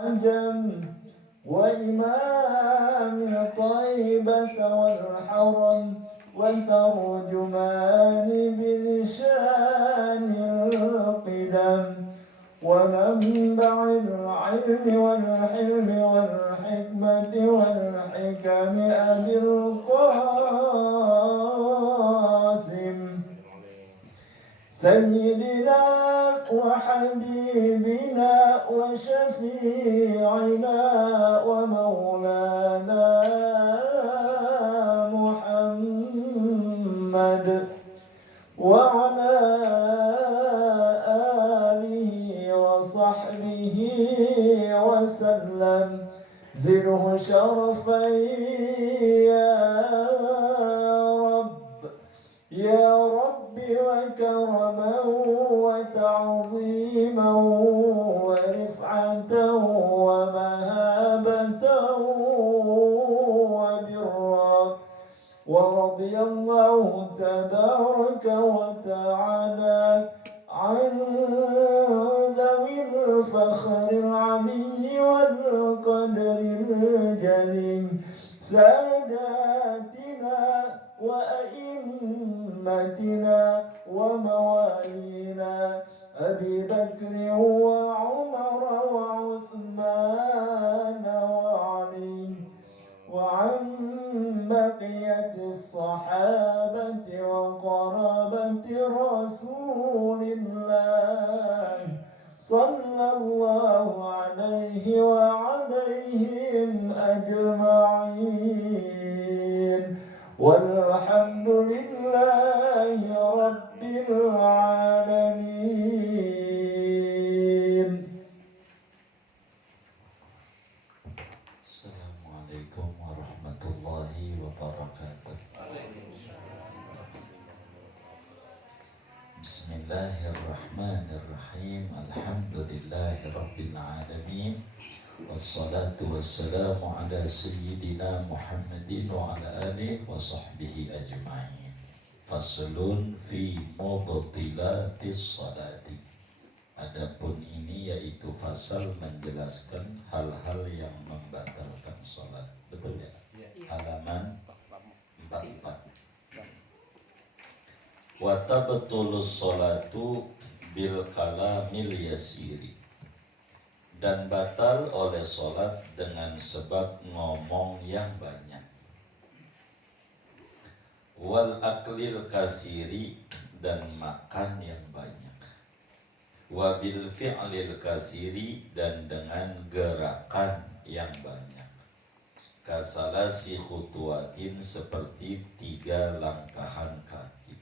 عجم وإمام طيبة والحرم وترجمان بلسان القدم ومنبع العلم والحلم والحكمة والحكم أبي القاسم سيدنا وحبيبنا وشفيعنا ومولانا محمد وعلى آله وصحبه وسلم زده شرفا يا رب يا رب وكرما وتعظيما ورفعة ومهابة وبرا ورضي الله تبارك وتعالى عن ذوي الفخر العلي والقدر الجليل ساداتنا وأئمتنا وموالينا أبي بكر وعمر وعثمان وعلي وعن بقية الصحابة وقرابة رسول الله صلى الله عليه وعليهم أجمعين والحمد لله رب العالمين. Assalamualaikum warahmatullahi wabarakatuh. Bismillahirrahmanirrahim. Alhamdulillahi rabbil alamin. Wassalatu wassalamu ala sayyidina Muhammadin wa ala alihi wa sahbihi ajma'in. Faslun fi mubtilatis salati. Adapun ini yaitu fasal menjelaskan hal-hal yang membatalkan sholat. Betul ya? Halaman 44. Wa tabtulus sholatu bil kalamil yasiri. Dan batal oleh sholat dengan sebab ngomong yang banyak. Wal aklil kasiri, dan makan yang banyak. Wabil fi'lil kasiri, dan dengan gerakan yang banyak. Kasalasi khutuatin, seperti 3 langkahan kaki.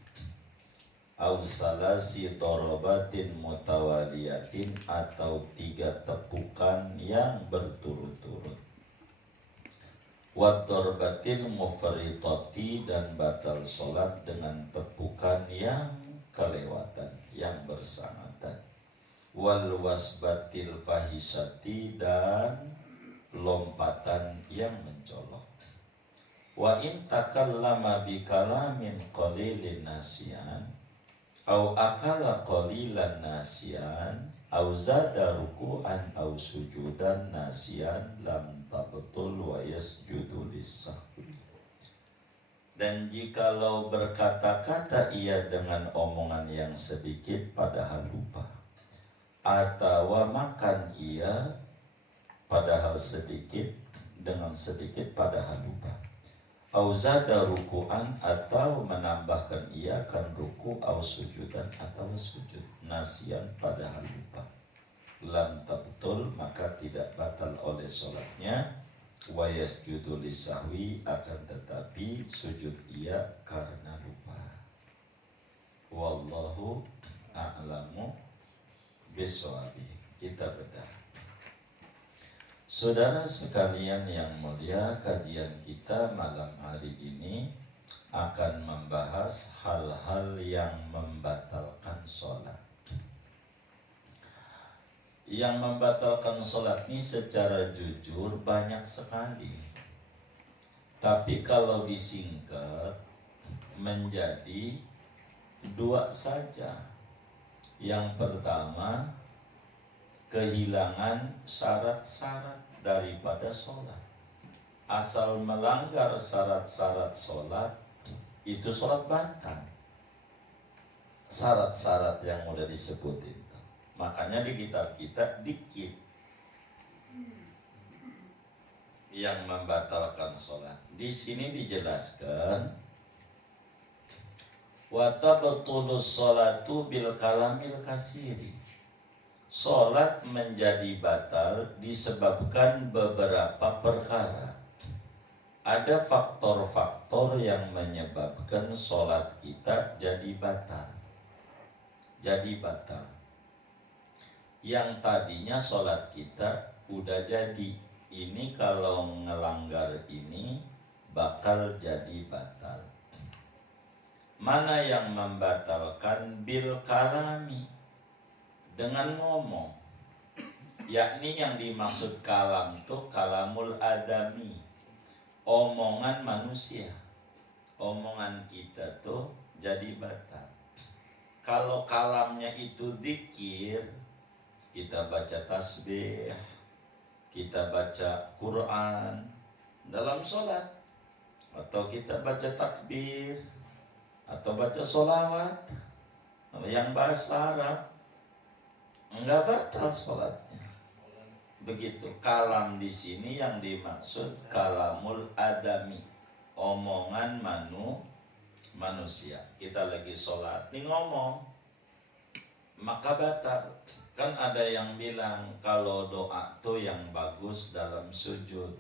Au salasi dorobatin mutawaliyatin, atau 3 tepukan yang berturut-turut. Wa dorbatil mufritati, dan batal sholat dengan tepukan yang kelewatan, yang bersangatan. Wal wasbatil fahisati, dan lompatan yang mencolok. Wa in takallama bi kalamin qalilin nasiyan, au akala qalilan nasiyan, au zada ruku'an au sujudan nasiyan, lam tabtul wa yasjudu lis-sahwi. Dan jikalau berkata-kata ia dengan omongan yang sedikit padahal lupa, atau makan ia padahal sedikit dengan sedikit padahal lupa, au zada ruku'an, atau menambahkan ia kan ruku', au sujudan, atau sujud nasian padahal lupa, lam tabtul, maka tidak batal oleh sholatnya. Wa yasjudu lisahwi, akan tetapi sujud ia karena lupa. Wallahu a'lamu bishawabi. Kita bedah. Saudara sekalian yang mulia, kajian kita malam hari ini akan membahas hal-hal yang membatalkan sholat. Yang membatalkan sholat ini secara jujur banyak sekali. Tapi kalau disingkat menjadi 2 saja. Yang pertama, kehilangan syarat-syarat daripada sholat. Asal melanggar syarat-syarat sholat, itu sholat batal. Syarat-syarat yang udah disebutin. Makanya di kitab kita dikit yang membatalkan sholat. Di sini dijelaskan, wa tabtulu sholatu bil kalamil kasiri. Sholat menjadi batal disebabkan beberapa perkara. Ada faktor-faktor yang menyebabkan sholat kita jadi batal. Jadi batal. Yang tadinya sholat kita udah jadi, ini kalau ngelanggar ini bakal jadi batal. Mana yang membatalkan? Bil kalami, dengan ngomong. Yakni yang dimaksud kalam tuh kalamul adami, omongan manusia. Omongan kita tuh jadi batal. Kalau kalamnya itu dzikir, kita baca tasbih, kita baca Quran dalam sholat, atau kita baca takbir, atau baca sholawat yang bahasa Arab, enggak batal sholatnya. Begitu. Kalam di sini yang dimaksud kalamul adami, omongan manusia. Kita lagi sholat, nih ngomong, maka batal. Kan ada yang bilang kalau doa tuh yang bagus dalam sujud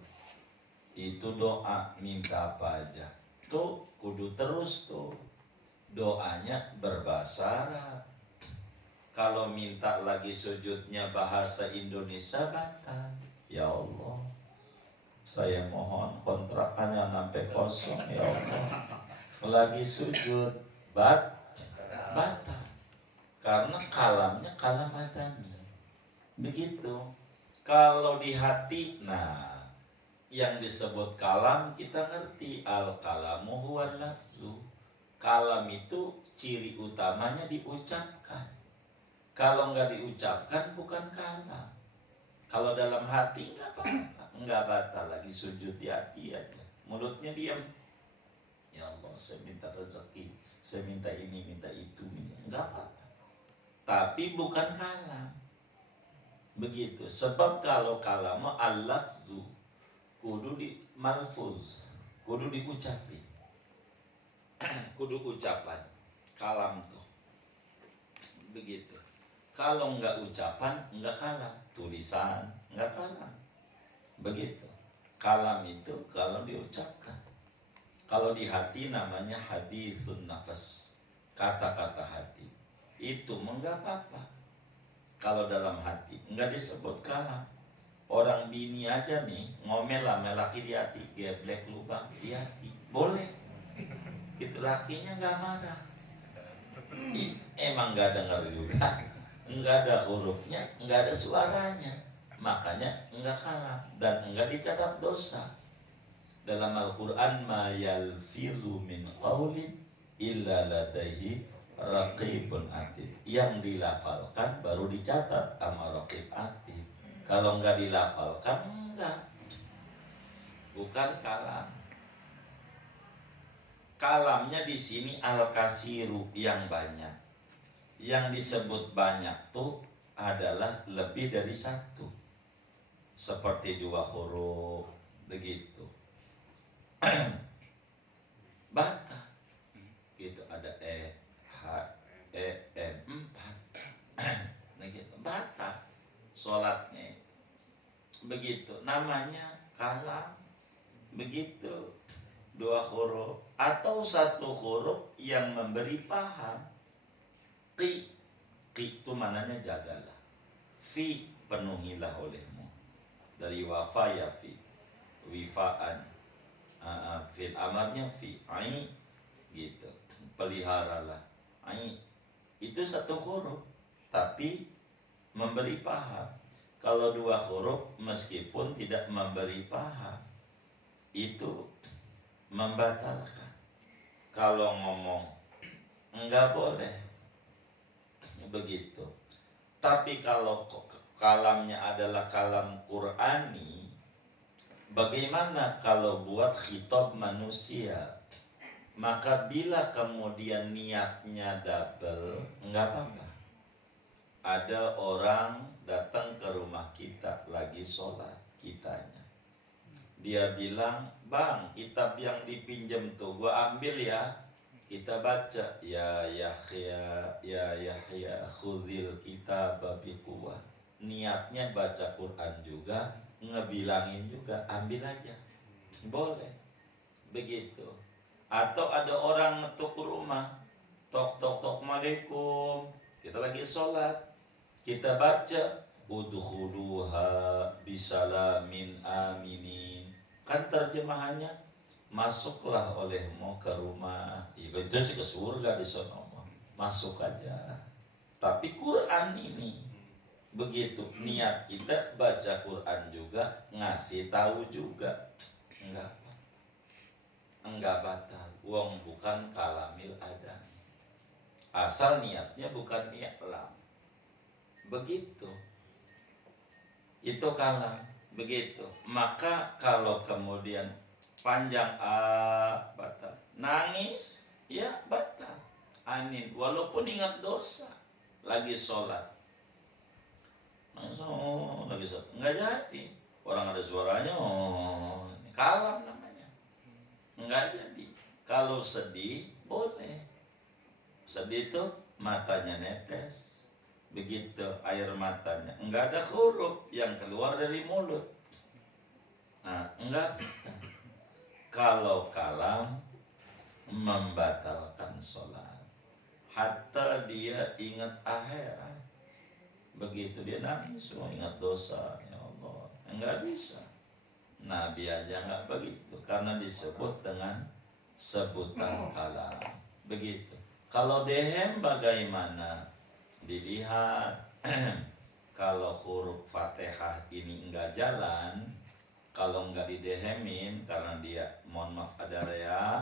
itu doa minta apa aja tuh kudu terus tuh doanya berbahasa Arab. Kalau minta lagi sujudnya bahasa Indonesia batal. Ya Allah, saya mohon kontrakannya sampai kosong ya Allah. Lagi sujud batal. Karena kalamnya kalam adami. Begitu. Kalau di hati, nah yang disebut kalam kita ngerti, al kalamu huwa lafzu. Kalam itu ciri utamanya diucapkan. Kalau nggak diucapkan bukan kalam. Kalau dalam hati nggak apa-apa, nggak batal. Lagi sujud di hati aja, mulutnya diam. Ya Allah, saya minta rezeki, saya minta ini, minta itu, nggak apa-apa. Tapi bukan kalam. Begitu. Sebab kalau kalam al-lafzu kudu di malfuz, kudu diucapin. Kudu ucapan. Kalam tuh. Begitu. Kalau enggak ucapan, enggak kalam. Tulisan, enggak kalam. Begitu. Kalam itu kalau diucapkan. Kalau di hati namanya hadithun nafas. Kata-kata hati. Itu enggak apa-apa. Kalau dalam hati enggak disebut kalam. Orang bini aja nih ngomel sama laki di hati, geblek lubang di hati, boleh. Itu lakinya enggak marah. Emang enggak dengar juga, enggak ada hurufnya, enggak ada suaranya, makanya enggak kalam dan enggak dicatat dosa. Dalam Al-Quran, ma yalfidhu min qawlin illa ladaihi raqibun atid. Yang dilafalkan baru dicatat sama raqib atid. Kalau enggak dilafalkan, enggak. Bukan kalam. Kalamnya di sini al-kasiru, yang banyak. Yang disebut banyak tuh adalah lebih dari satu. Seperti 2 huruf, begitu. Bata. Itu ada h, m 4. Begitu. Bata. Sholatnya. Begitu. Namanya kalam. Begitu. 2 huruf atau 1 huruf yang memberi paham. Qi itu mananya jagalah. Fi penuhilah olehmu. Dari wafa ya fi. Wifaan. Fil amarnya fi. Ai gitu. Peliharalah. Ai itu 1 huruf tapi memberi paham. Kalau 2 huruf meskipun tidak memberi paham itu membatalkan. Kalau ngomong enggak boleh begitu. Tapi kalau kalamnya adalah kalam Qur'ani, bagaimana kalau buat khitab manusia? Maka bila kemudian niatnya double, enggak apa-apa. Ada orang datang ke rumah kita lagi sholat, kitanya. Dia bilang, bang, kitab yang dipinjam tuh gua ambil ya. Kita baca, ya Yahya khudhil kitab biquwwah. Niatnya baca Quran juga, ngebilangin juga, ambil aja. Boleh. Begitu. Atau ada orang ngetuk rumah, tok tok tok, Assalamualaikum. Kita lagi sholat, kita baca, udkhuluha bisalamin aminin. Kan terjemahannya, masuklah olehmu ke rumah. Ya itu sih ke surga di sono, masuk aja. Tapi Quran ini begitu, niat kita baca Quran juga, ngasih tahu juga, enggak batal. Wong bukan kalamil adam. Asal niatnya bukan niat lam. Begitu. Itu kalam. Begitu. Maka kalau kemudian panjang batal. Nangis, ya batal. Anin. Walaupun ingat dosa. Lagi sholat. Lagi sholat. Enggak jadi. Orang ada suaranya, kalam namanya. Enggak jadi. Kalau sedih, boleh. Sedih itu matanya netes. Begitu air matanya. Enggak ada huruf yang keluar dari mulut. Nah, enggak. Kalau kalam membatalkan sholat. Hatta dia ingat akhirat. Begitu dia nangis, ingat dosa. Ya Allah, enggak bisa. Nabi aja enggak begitu. Karena disebut dengan sebutan kalam. Begitu. Kalau dehem bagaimana? Dilihat. Kalau huruf Fatihah ini enggak jalan, kalau enggak didehemin karena dia, mohon maaf ada rea,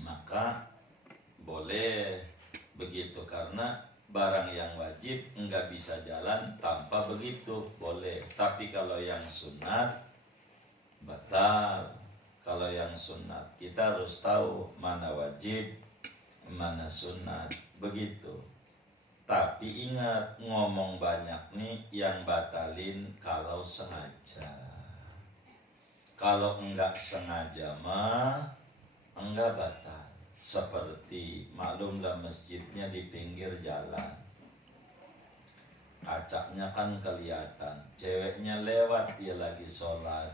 maka boleh begitu. Karena barang yang wajib enggak bisa jalan tanpa begitu, boleh. Tapi kalau yang sunat batal. Kalau yang sunat kita harus tahu mana wajib, mana sunat, begitu. Tapi ingat, ngomong banyak nih yang batalin kalau sengaja. Kalau enggak sengaja mah enggak batal. Seperti maklumlah masjidnya di pinggir jalan, acaknya kan kelihatan, ceweknya lewat dia lagi sholat.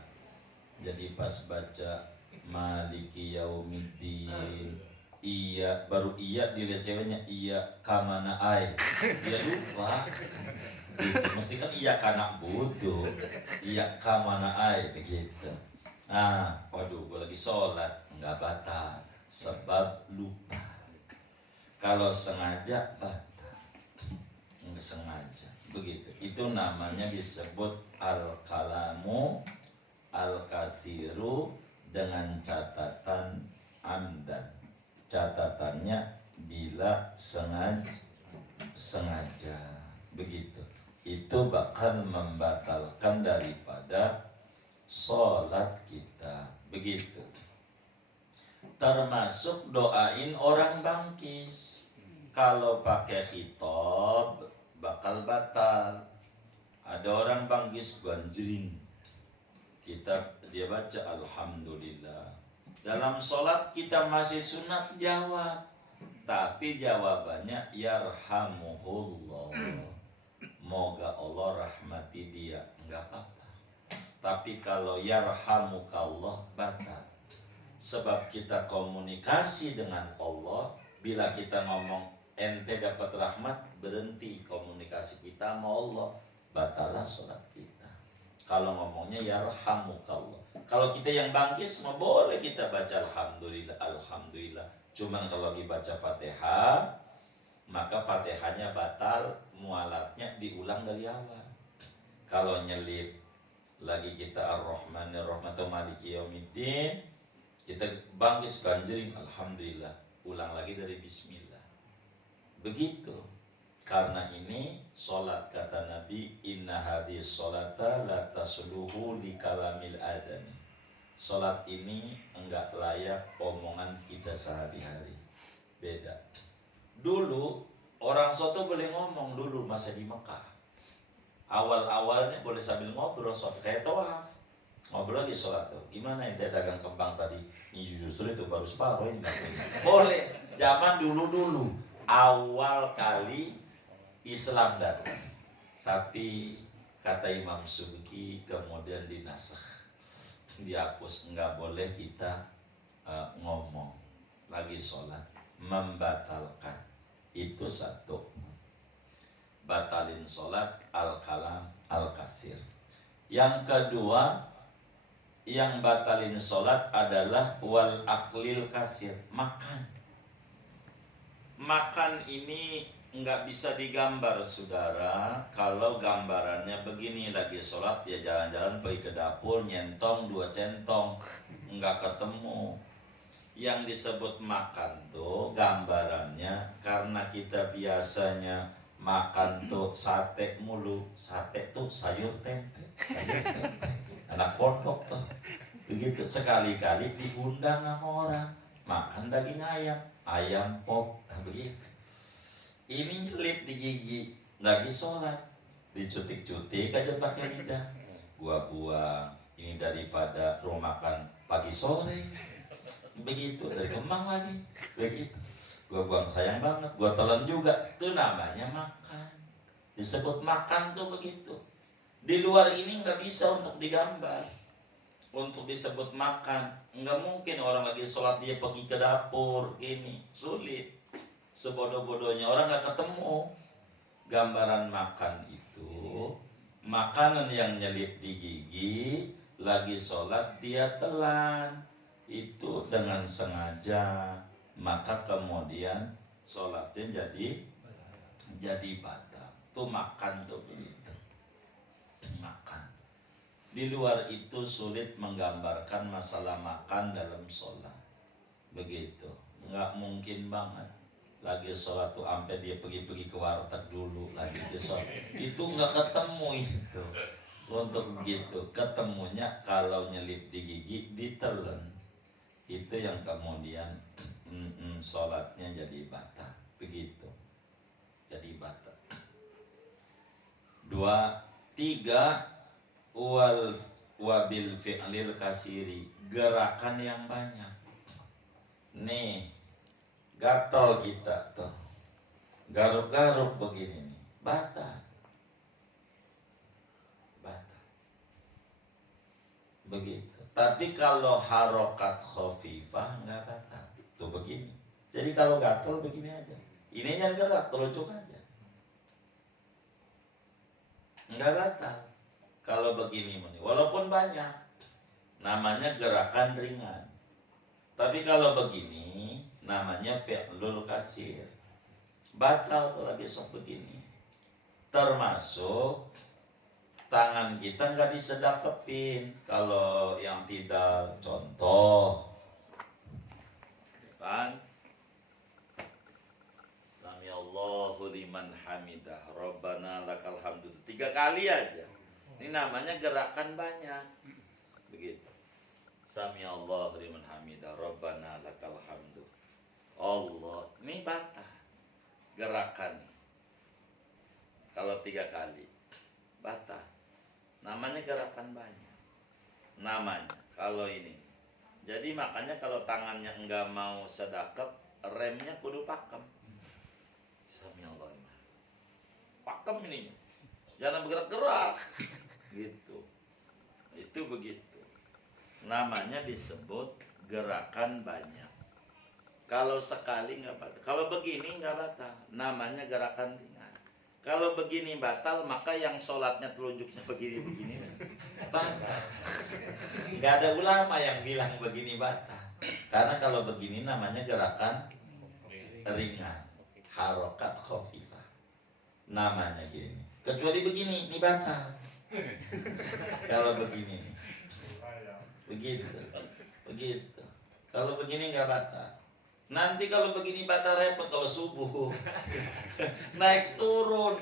Jadi pas baca Maliki Yaumiddin, iya, baru iya dilihat ceweknya, iya kamana ai, dia lupa gitu. Mesti kan iya kanak bodoh, iya kamana ai, begitu. Nah, waduh, gue lagi sholat, nggak batal sebab lupa. Kalau sengaja batal, nggak sengaja, begitu. Itu namanya disebut al-kalamu al-kasiru dengan catatan amdan. Catatannya bila sengaja, begitu. Itu bakal membatalkan daripada sholat kita, begitu. Termasuk doain orang bangkis. Kalau pakai khitab bakal batal. Ada orang bangkis ganjring, dia baca alhamdulillah. Dalam sholat kita masih sunat jawab, tapi jawabannya yarhamuhullah, moga Allah rahmati dia, enggak apa-apa. Tapi kalau yarhamukallah batal. Sebab kita komunikasi dengan Allah. Bila kita ngomong ente dapat rahmat, berhenti komunikasi kita sama Allah, batalah sholat kita. Kalau ngomongnya yarhamukallah. Kalau kita yang bangkis mah boleh kita baca alhamdulillah, alhamdulillah. Cuman kalau lagi baca Fatihah, maka Fatihahnya batal, mualatnya diulang dari awal. Kalau nyelip lagi kita ar-Rahmanir-Rahim atau Maliki Yaumiddin, kita bangkis ganjering alhamdulillah, ulang lagi dari bismillah. Begitu. Karena ini sholat, kata Nabi, inna hadis sholata la tasluhu li kalamil adami. Sholat ini enggak layak omongan kita sehari-hari. Beda. Dulu orang soto boleh ngomong dulu masa di Mekah. Awal-awalnya boleh sambil ngobrol, sholat kayak tawaf. Ngobrol lagi sholat tuh. Gimana ente dagang kembang tadi? Ini justru itu baru separuh ini. Boleh. Zaman dulu-dulu. Awal kali Islam datang. Tapi kata Imam Subki kemudian dinasakh. Dihapus. Enggak boleh kita ngomong lagi sholat. Membatalkan. Itu satu. Batalin sholat al-kalam al-kasir. Yang kedua, yang batalin sholat adalah wal aklil kasir, makan. Makan ini nggak bisa digambar, saudara. Kalau gambarannya begini, lagi sholat ya jalan-jalan pergi ke dapur nyentong 2 centong, nggak ketemu. Yang disebut makan tuh gambarannya karena kita biasanya makan tuh sate mulu. Sate tuh sayur tempe, anak pondok tuh begitu. Sekali-kali diundang sama orang makan daging ayam, ayam pop, begitu. Ini nyelip di gigi, lagi sholat, dicutik-cutik aja pakai lidah. Gua buang ini daripada rumah makan pagi sore, begitu. Dari Kemang lagi, begitu. Gua buang, sayang banget, gua telan juga. Itu namanya makan. Disebut makan tuh begitu. Di luar ini nggak bisa untuk digambar. Untuk disebut makan, nggak mungkin orang lagi sholat dia pergi ke dapur, gini, sulit. Sebodoh-bodohnya orang nggak ketemu. Gambaran makan itu makanan yang nyelip di gigi, lagi sholat dia telan, itu dengan sengaja, maka kemudian sholatnya jadi batal. Itu makan tuh begitu. Makan. Di luar itu sulit menggambarkan masalah makan dalam sholat. Begitu. Nggak mungkin banget. Lagi sholat tuh sampai dia pergi-pergi ke warteg dulu lagi dia sholat. Itu nggak ketemu itu. Untuk begitu. Ketemunya kalau nyelip di gigi ditelan. Itu yang kemudian sholatnya jadi batal. Begitu. Jadi batal. 2, 3 wabil fi'lil kasiri, gerakan yang banyak. Nih, gatal kita tuh, garuk-garuk begini nih, batal. Begitu. Tapi kalau harokat khafifah nggak batal. Tuh begini. Jadi kalau gatal begini aja. Ininya gerak, terucuk aja. Nggak batal. Kalau begini, walaupun banyak, namanya gerakan ringan. Tapi kalau begini, namanya fi'lul kasir. Batal kalau lagi sok begini. Termasuk tangan kita nggak disedekapin. Kalau yang tidak, contoh, kan? Samiallahu liman hamidah, Rabbana lakal hamdu. 3 kali aja. Ini namanya gerakan banyak. Begitu. Samiallahu liman hamidah, Rabbana lakal hamdu. Allah, ini batal. Gerakan. Kalau 3 kali, batal. Namanya gerakan banyak. Namanya, kalau ini. Jadi makanya kalau tangannya enggak mau sedekap, remnya kudu pakem. Samiallahu liman. Pakem ini. Jangan bergerak-gerak. Gitu. Itu begitu. Namanya disebut gerakan banyak. Kalau sekali nggak batal. Kalau begini nggak batal. Namanya gerakan ringan. Kalau begini batal, maka yang sholatnya telunjuknya begini-begini batal. Nggak ada ulama yang bilang begini batal. Karena kalau begini namanya gerakan ringan. Harokat khafifah. Namanya gini. Kecuali begini, ini batal. Kalau begini, begitu. Kalau begini nggak batal. Nanti kalau begini bata repot kalau subuh. Naik turun.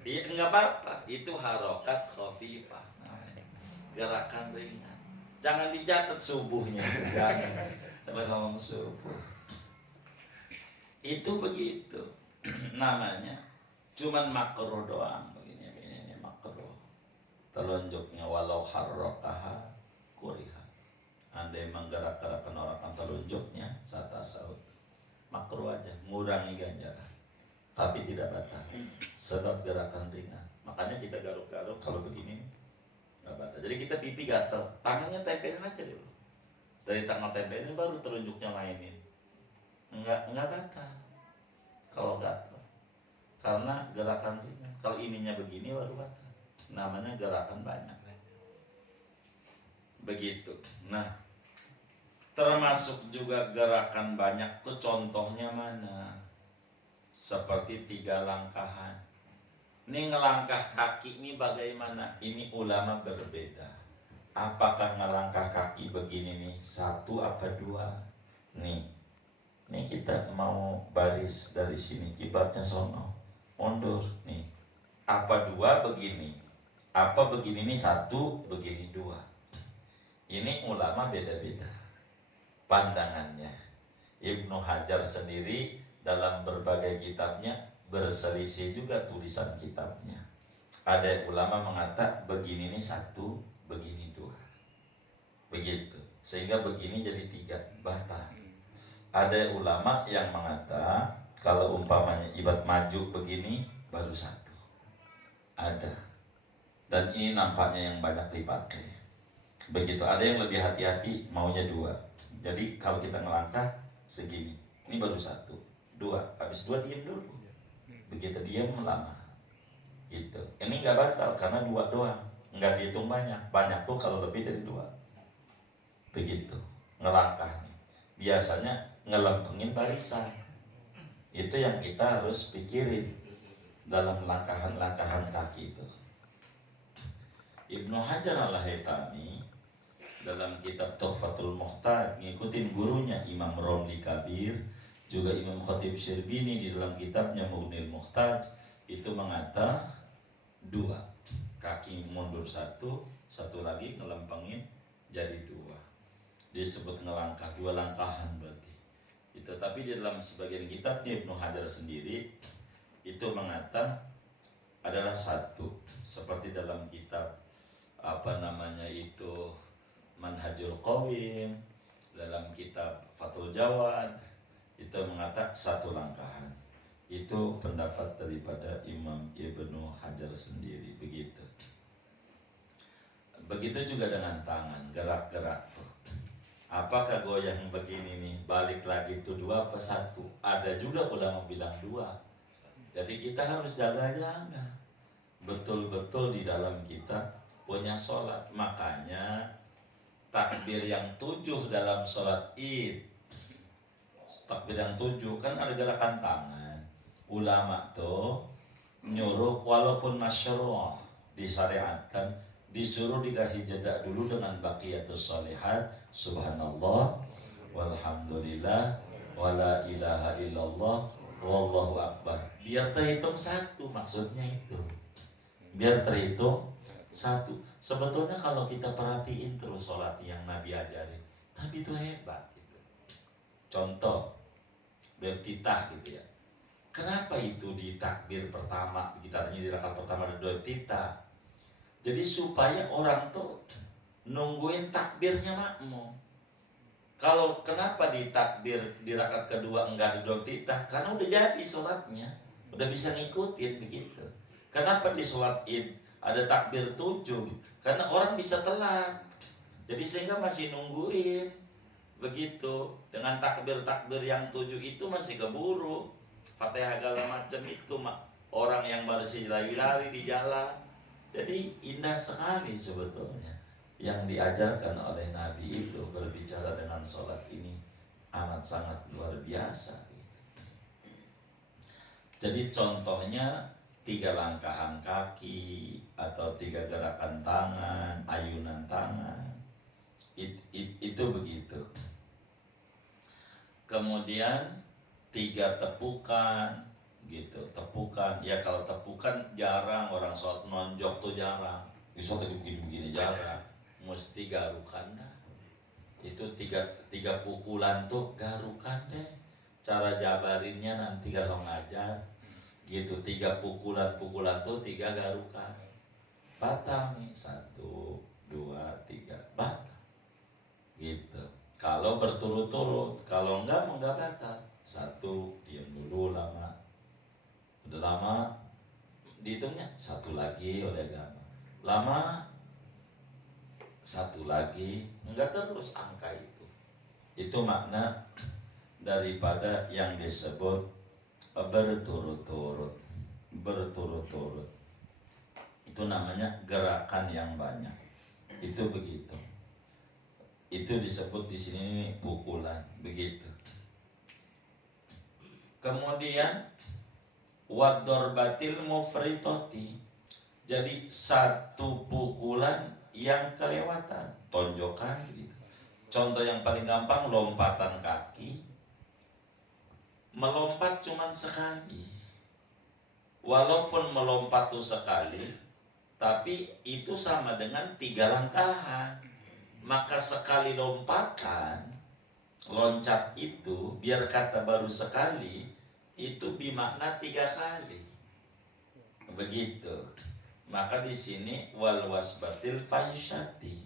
Iya enggak apa-apa, itu harokat khafifah namanya. Gerakan ringan. Jangan dicatat subuhnya. Jangan. Kalau ngomong subuh. Itu begitu. Namanya cuman makruh doang begini ini makruh. Telunjuknya walau harrokaha kuriha. Andai menggerak-gerakkan orang telunjuknya saat tasawuf, makruh aja, ngurangi ganjaran, tapi tidak batal. Sebab gerakan ringan. Makanya kita garuk-garuk kalau begini nggak batal. Jadi kita pipi gatel, tangannya tempelin aja dulu. Dari tangan tempelin baru telunjuknya mainin. Nggak batal kalau gatel. Karena gerakan ringan. Kalau ininya begini baru batal. Namanya gerakan banyak. Begitu. Nah, termasuk juga gerakan banyak tuh contohnya mana? Seperti 3 langkahan. Ini ngelangkah kaki ini bagaimana? Ini ulama berbeda. Apakah ngelangkah kaki begini nih 1 apa 2? Nih kita mau baris dari sini, kiblatnya sono, mundur nih. Apa 2 begini? Apa begini nih 1, begini 2? Ini ulama beda-beda pandangannya. Ibnu Hajar sendiri dalam berbagai kitabnya berselisih juga tulisan kitabnya. Ada ulama mengatakan begini nih 1, begini 2. Begitu. Sehingga begini jadi 3, batal. Ada ulama yang mengatakan kalau umpamanya ibarat maju begini baru 1. Ada. Dan ini nampaknya yang banyak dipakai. Begitu. Ada yang lebih hati-hati maunya 2. Jadi kalau kita ngelangkah segini, ini baru 1, 2, habis 2 diam dulu. Begitu diam lama, gitu. Ini nggak batal karena 2 doang, nggak dihitung banyak. Banyak tuh kalau lebih dari 2. Begitu ngelangkah. Biasanya ngelempengin barisan. Itu yang kita harus pikirin dalam langkahan-langkahan kaki itu. Ibnu Hajar al-Haytami dalam kitab Tuhfatul Muhtaj ngikutin gurunya Imam Romli Kabir, juga Imam Khatib Syirbini di dalam kitabnya Mughnil Muhtaj itu mengatakan 2, kaki mundur 1 lagi ngelempengin jadi 2. Disebut ngelangkah, 2 langkahan berarti. Itu tapi di dalam sebagian kitabnya Ibnu Hajar sendiri itu mengatakan adalah 1, seperti dalam kitab apa namanya itu Manhajul Qawim, dalam kitab Fathul Jawad itu mengatakan 1 langkahan. Itu pendapat daripada Imam Ibnu Hajar sendiri. Begitu. Begitu juga dengan tangan, gerak-gerak. Apakah goyang begini nih balik lagi itu 2 apa 1? Ada juga ulama bilang 2. Jadi kita harus jaga-jaga betul-betul di dalam kita punya sholat. Makanya takbir yang 7 dalam sholat id, takbir yang 7 kan ada gerakan tangan. Ulama tuh nyuruh walaupun masyruh disyariatkan, disuruh dikasih jeda dulu dengan baqiyatus sholihat, subhanallah walhamdulillah wala ilaha illallah wallahu akbar, biar terhitung 1. Maksudnya itu biar terhitung 1. Sebetulnya kalau kita perhatiin terus sholat yang Nabi ajarin, Nabi itu hebat gitu. Contoh bertitah gitu ya. Kenapa itu di takbir pertama, kita tanya di rakaat pertama ada 2 titah? Jadi supaya orang tuh nungguin takbirnya makmum. Kalau kenapa di takbir di rakaat kedua enggak ada 2 titah? Karena udah jadi sholatnya, udah bisa ngikutin begitu. Kenapa di sholat id ada takbir 7? Karena orang bisa telat. Jadi sehingga masih nungguin. Begitu. Dengan takbir-takbir yang 7 itu masih keburu. Fatihah segala macam itu orang yang masih lari-lari di jalan. Jadi indah sekali sebetulnya yang diajarkan oleh Nabi itu berbicara dengan sholat ini amat sangat luar biasa. Jadi contohnya 3 langkahan kaki atau 3 gerakan tangan, ayunan tangan, itu begitu. kemudian 3 tepukan gitu. Tepukan ya, kalau tepukan jarang orang sholat nonjok tuh jarang. Bisa begini jarang, mesti garukan dah. Itu tiga pukulan tuh garukan deh. Cara jabarinnya nanti kalau ngajar gitu, 3 pukulan tuh 3 garukan. Batal nih, 1, 2, 3 batal gitu. Kalau berturut-turut, kalau enggak batal. 1 diam dulu lama, udah lama dihitungnya 1 lagi oleh agama, lama 1 lagi, enggak terus angka itu. Itu makna daripada yang disebut berturut-turut. Itu namanya gerakan yang banyak. Itu begitu. Itu disebut di sini pukulan, begitu. Kemudian wadorbatil mufritoti. Jadi 1 pukulan yang kelewatan, tonjokan gitu. Contoh yang paling gampang, lompatan kaki. Melompat cuman sekali. Walaupun melompat tuh sekali, tapi itu sama dengan 3 langkahan. Maka sekali lompatan, loncat itu, biar kata baru sekali, itu bermakna 3 kali. Begitu. Maka di sini wal wasbatil faisyati.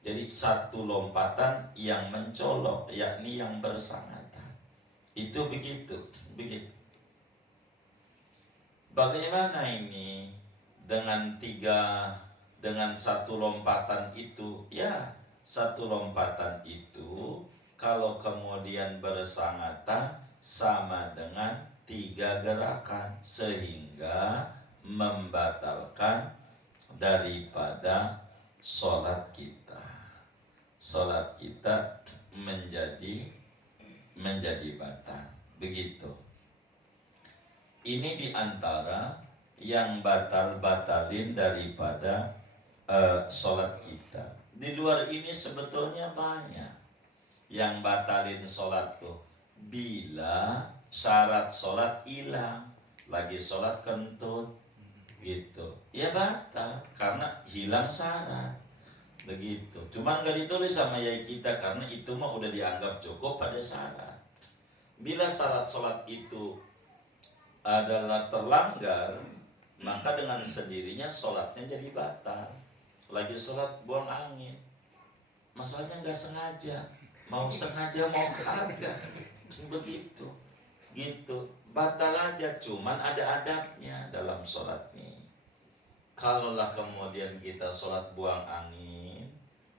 Jadi 1 lompatan yang mencolok, yakni yang bersangatan. Itu begitu. Bagaimana ini dengan 1 lompatan itu? Ya, 1 lompatan itu kalau kemudian bersangatan sama dengan 3 gerakan, sehingga membatalkan daripada sholat kita. Sholat kita menjadi batal. Begitu. Ini diantara yang batalin daripada sholat kita. Di luar ini sebetulnya banyak yang batalin sholat tuh. Bila syarat sholat hilang, lagi sholat kentut gitu, ya batal karena hilang syarat. Begitu. Cuman gak ditulis sama yai kita karena itu mah udah dianggap cukup pada syarat. Bila syarat sholat itu adalah terlanggar, maka dengan sendirinya sholatnya jadi batal. Lagi sholat buang angin, masalahnya nggak sengaja, mau sengaja mau kagak, begitu, gitu, batal aja. Cuman ada adabnya dalam sholat nih. Kalaulah kemudian kita sholat buang angin,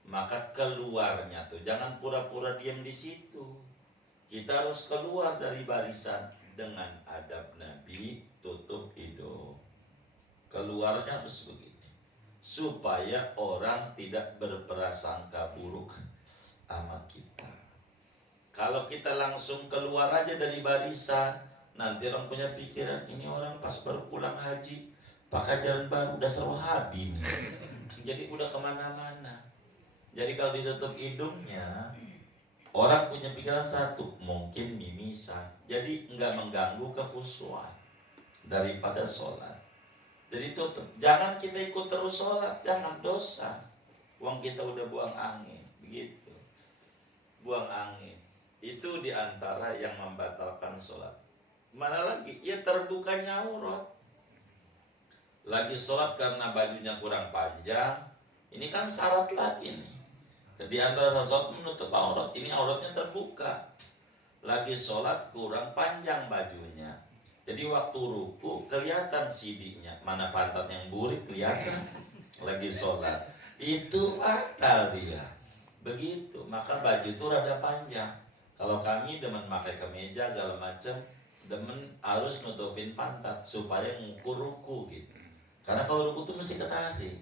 maka keluarnya tuh jangan pura-pura diam di situ. Kita harus keluar dari barisan dengan adab Nabi, tutup hidung. Keluarnya harus begini, supaya orang tidak berprasangka buruk sama kita. Kalau kita langsung keluar aja dari barisan, nanti orang punya pikiran, ini orang pas baru pulang haji, pakai jalan baru, dasar Wahabi nih. Jadi udah kemana-mana. Jadi kalau ditutup hidungnya, orang punya pikiran satu, mungkin mimisan. Jadi nggak mengganggu kekhusyuan daripada sholat. Jadi tutup. Jangan kita ikut terus sholat, jangan, dosa. Uang kita udah buang angin, begitu. Buang angin. Itu diantara yang membatalkan sholat. Mana lagi? Ya terbukanya aurat. Lagi sholat karena bajunya kurang panjang, ini kan syarat lagi nih. Di antara sholat menutup aurat, ini auratnya terbuka. Lagi sholat kurang panjang bajunya, jadi waktu ruku kelihatan sidinya, mana pantat yang burik kelihatan. Lagi sholat itu batal dia. Begitu. Maka baju itu rada panjang. Kalau kami demen pakai kemeja segala macam, demen harus nutupin pantat supaya ngukur ruku gitu. Karena kalau ruku itu mesti ketarik.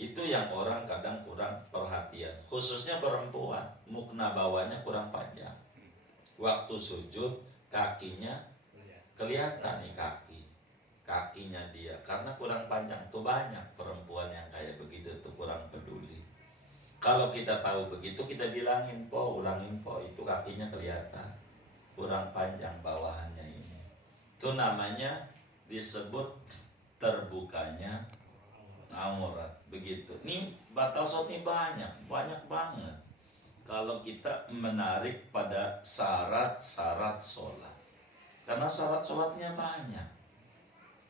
Itu yang orang kadang kurang perhatian, khususnya perempuan, mukna bawahnya kurang panjang. Waktu sujud kakinya kelihatan nih, kakinya dia karena kurang panjang. Tuh banyak perempuan yang kayak begitu tuh, kurang peduli. Kalau kita tahu begitu, kita bilangin, po, ulangin po, itu kakinya kelihatan. kurang panjang bawahannya ini. Itu namanya disebut terbukanya aurat, begitu. Ini batal sholat ini banyak banget. Kalau kita menarik pada syarat-syarat sholat, karena syarat sholatnya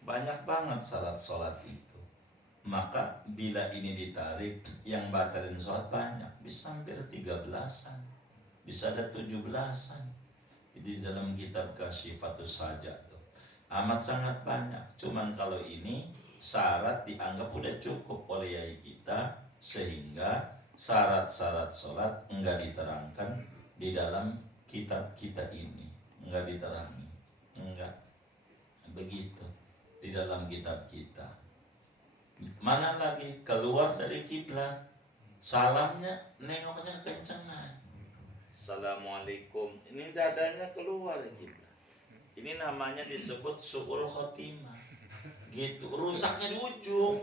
banyak banget syarat sholat itu. Maka bila ini ditarik, yang batalin sholat banyak, bisa hampir 13-an, bisa ada 17-an. Di dalam kitab Kasyifatus Sajak tuh amat sangat banyak. Cuman kalau ini syarat dianggap udah cukup oleh yai kita, sehingga syarat-syarat sholat enggak diterangkan di dalam kitab kita ini, enggak diterangi, enggak begitu di dalam kitab kita. Mana lagi keluar dari kiblat, salamnya nengoknya kencengan, assalamualaikum, ini dadanya keluar dari kiblat. Ini namanya disebut su'ul khotimah, gitu. Rusaknya di ujung,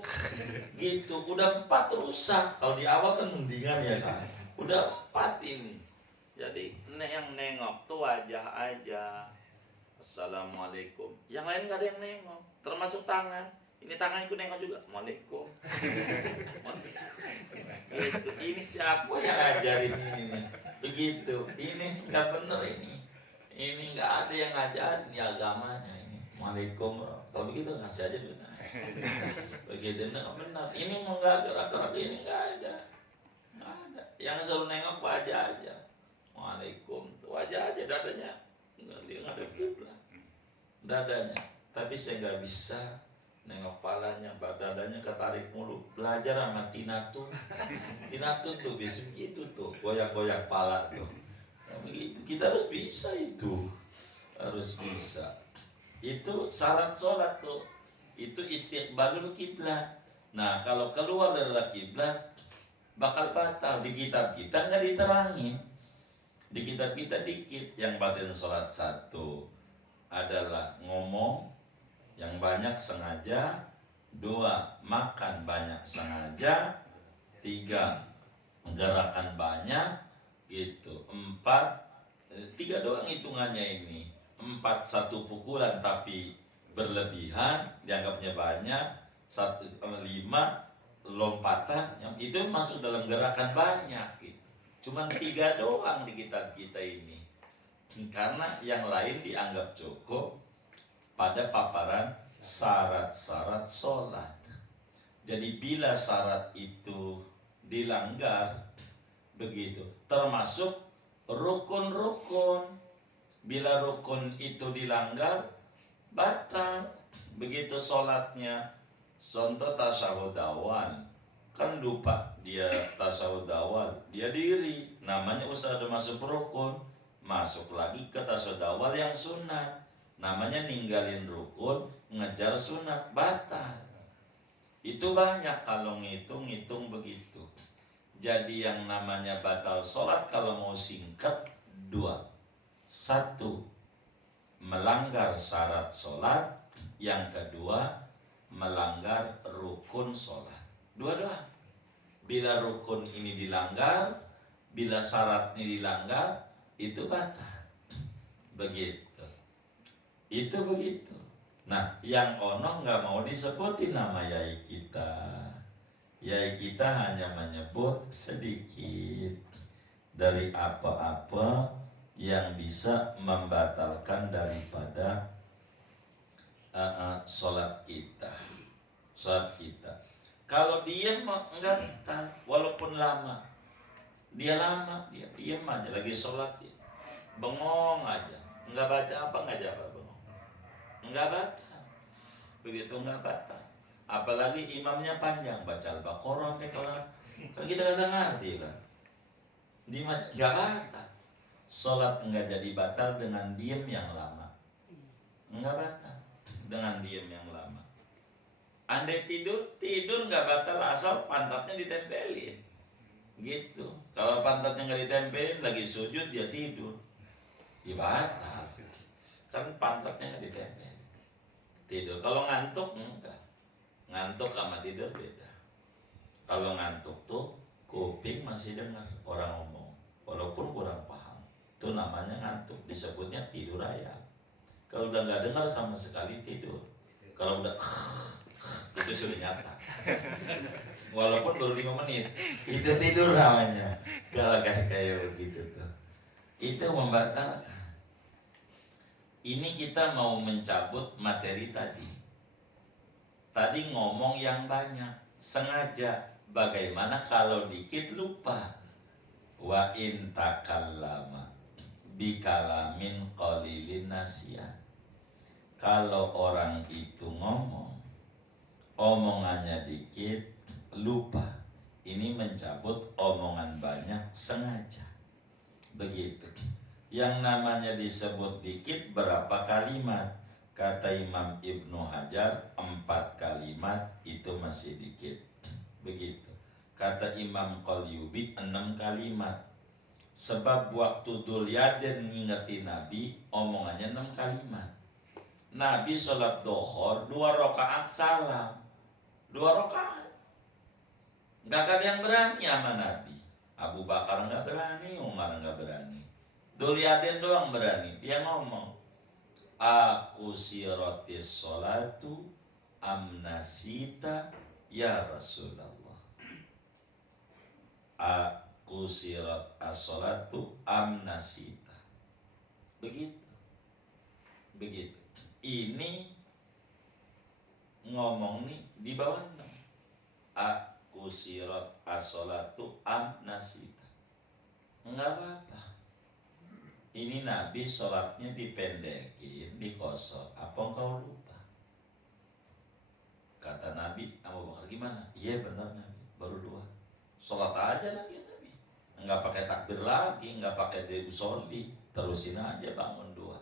gitu. Udah 4 rusak. Kalau di awal kan mendingan ya kan. Udah 4 ini. Jadi yang nengok tuh wajah aja, assalamualaikum. Yang lain nggak ada yang nengok, termasuk tangan. Ini tanganku nengok juga, waalaikum. Gitu. Ini siapa yang ngajarin ini? Begitu. Ini nggak bener ini. Ini nggak ada yang ngajarin di agamanya ini. Waalaikum. Kalau begitu ngasih aja dulu. Begitu nggak benar. Ini nggak gerak-gerak, ini nggak ada. Nggak ada. Yang selalu nengok wajah aja. Waalaikum. Wajah aja, dadanya nggak ada kiblat. Dadanya. Tapi saya nggak bisa nengok palanya, dadanya ketarik mulu. Belajar sama Tinatun. Tinatun tuh bisa begitu tuh, goyak-goyak pala tuh. Nah, begitu. Kita harus bisa itu, harus bisa. Itu syarat sholat tuh. Itu istiqbalul kiblat. Nah, kalau keluar dari kiblat bakal batal. Di kitab kita nggak diterangin. Di kitab kita dikit. Yang batin sholat 1 adalah ngomong yang banyak sengaja, 2 makan banyak sengaja, 3 gerakan banyak, gitu. 4 3 doang hitungannya ini. 4 1 pukulan tapi berlebihan, dianggapnya banyak. 5 lompatan, yang itu masuk dalam gerakan banyak, gitu. Cuman 3 doang di kitab kita ini. Karena yang lain dianggap cukup pada paparan syarat-syarat sholat. Jadi bila syarat itu dilanggar, begitu, termasuk rukun-rukun. Bila rukun itu dilanggar, batal. Begitu sholatnya. Contoh tasyahud awal, kan lupa dia tasyahud awal, dia diri, namanya usaha masuk rukun, masuk lagi ke tasyahud awal yang sunat, namanya ninggalin rukun, ngejar sunat, batal. Itu banyak kalau ngitung-ngitung begitu. Jadi yang namanya batal sholat kalau mau singkat 2. 1, melanggar syarat sholat. Yang kedua, melanggar rukun sholat. 2 doang. Bila rukun ini dilanggar, bila syarat ini dilanggar, itu batal. Begitu. Itu begitu. Nah, yang ono nggak mau disebutin nama yai kita. Yai kita hanya menyebut sedikit dari apa-apa yang bisa membatalkan daripada sholat kita. Sholat kita. Kalau diam enggak batal, walaupun lama. Dia lama, dia diam aja lagi sholat, dia bengong aja, enggak baca apa, enggak jawab. Enggak batal. Begitu enggak batal. Apalagi imamnya panjang, baca Al-Baqarah kan kita enggak ngerti kan. Enggak batal. Salat enggak jadi batal dengan diam yang lama. Enggak batal dengan diam yang lama. Andai tidur enggak batal asal pantatnya ditempelin. Gitu. Kalau pantatnya enggak ditempelin, lagi sujud dia tidur, ya batal. Kan pantatnya enggak ditempelin. Tidur. Kalau ngantuk enggak. Ngantuk sama tidur beda. Kalau ngantuk tuh kuping masih dengar orang ngomong walaupun kurang paham. Itu namanya ngantuk, disebutnya tidur ayam. Kalau udah nggak dengar sama sekali tidur. Kalau udah itu sudah nyata. Walaupun baru 5 menit, itu tidur namanya. Kalau kayak begitu tuh, itu membatalkan. Ini kita mau mencabut materi tadi. Tadi ngomong yang banyak, sengaja. Bagaimana kalau dikit lupa? Wa in takallama bikalamin qalilin nasiya. Kalau orang itu ngomong, omongannya dikit, lupa. Ini mencabut omongan banyak sengaja. Begitu. Yang namanya disebut dikit berapa kalimat? Kata Imam Ibnu Hajar 4 kalimat itu masih dikit. Begitu. Kata Imam Qalyubi 6 kalimat. Sebab waktu Dzulyaden ngingetin Nabi, omongannya 6 kalimat. Nabi sholat dohor 2 rakaat salam, 2 rakaat. Gak ada yang berani sama Nabi. Abu Bakar gak berani, Umar gak berani. Dzulyaden doang berani. Dia ngomong, aku sirotis sholatu amnasita ya Rasulullah. Aku sirat as-sholatu amnasita. Begitu. Begitu. Ini ngomong nih di bawah dong. Aku sirat as-sholatu amnasita. Enggak apa-apa. Ini Nabi sholatnya dipendekin, dikosor. Apa engkau lupa? Kata Nabi, Abu Bakar gimana? Iya benar Nabi, baru 2. Sholat aja lagi Nabi. Enggak pakai takbir lagi, enggak pakai usolli, terusin aja bangun 2.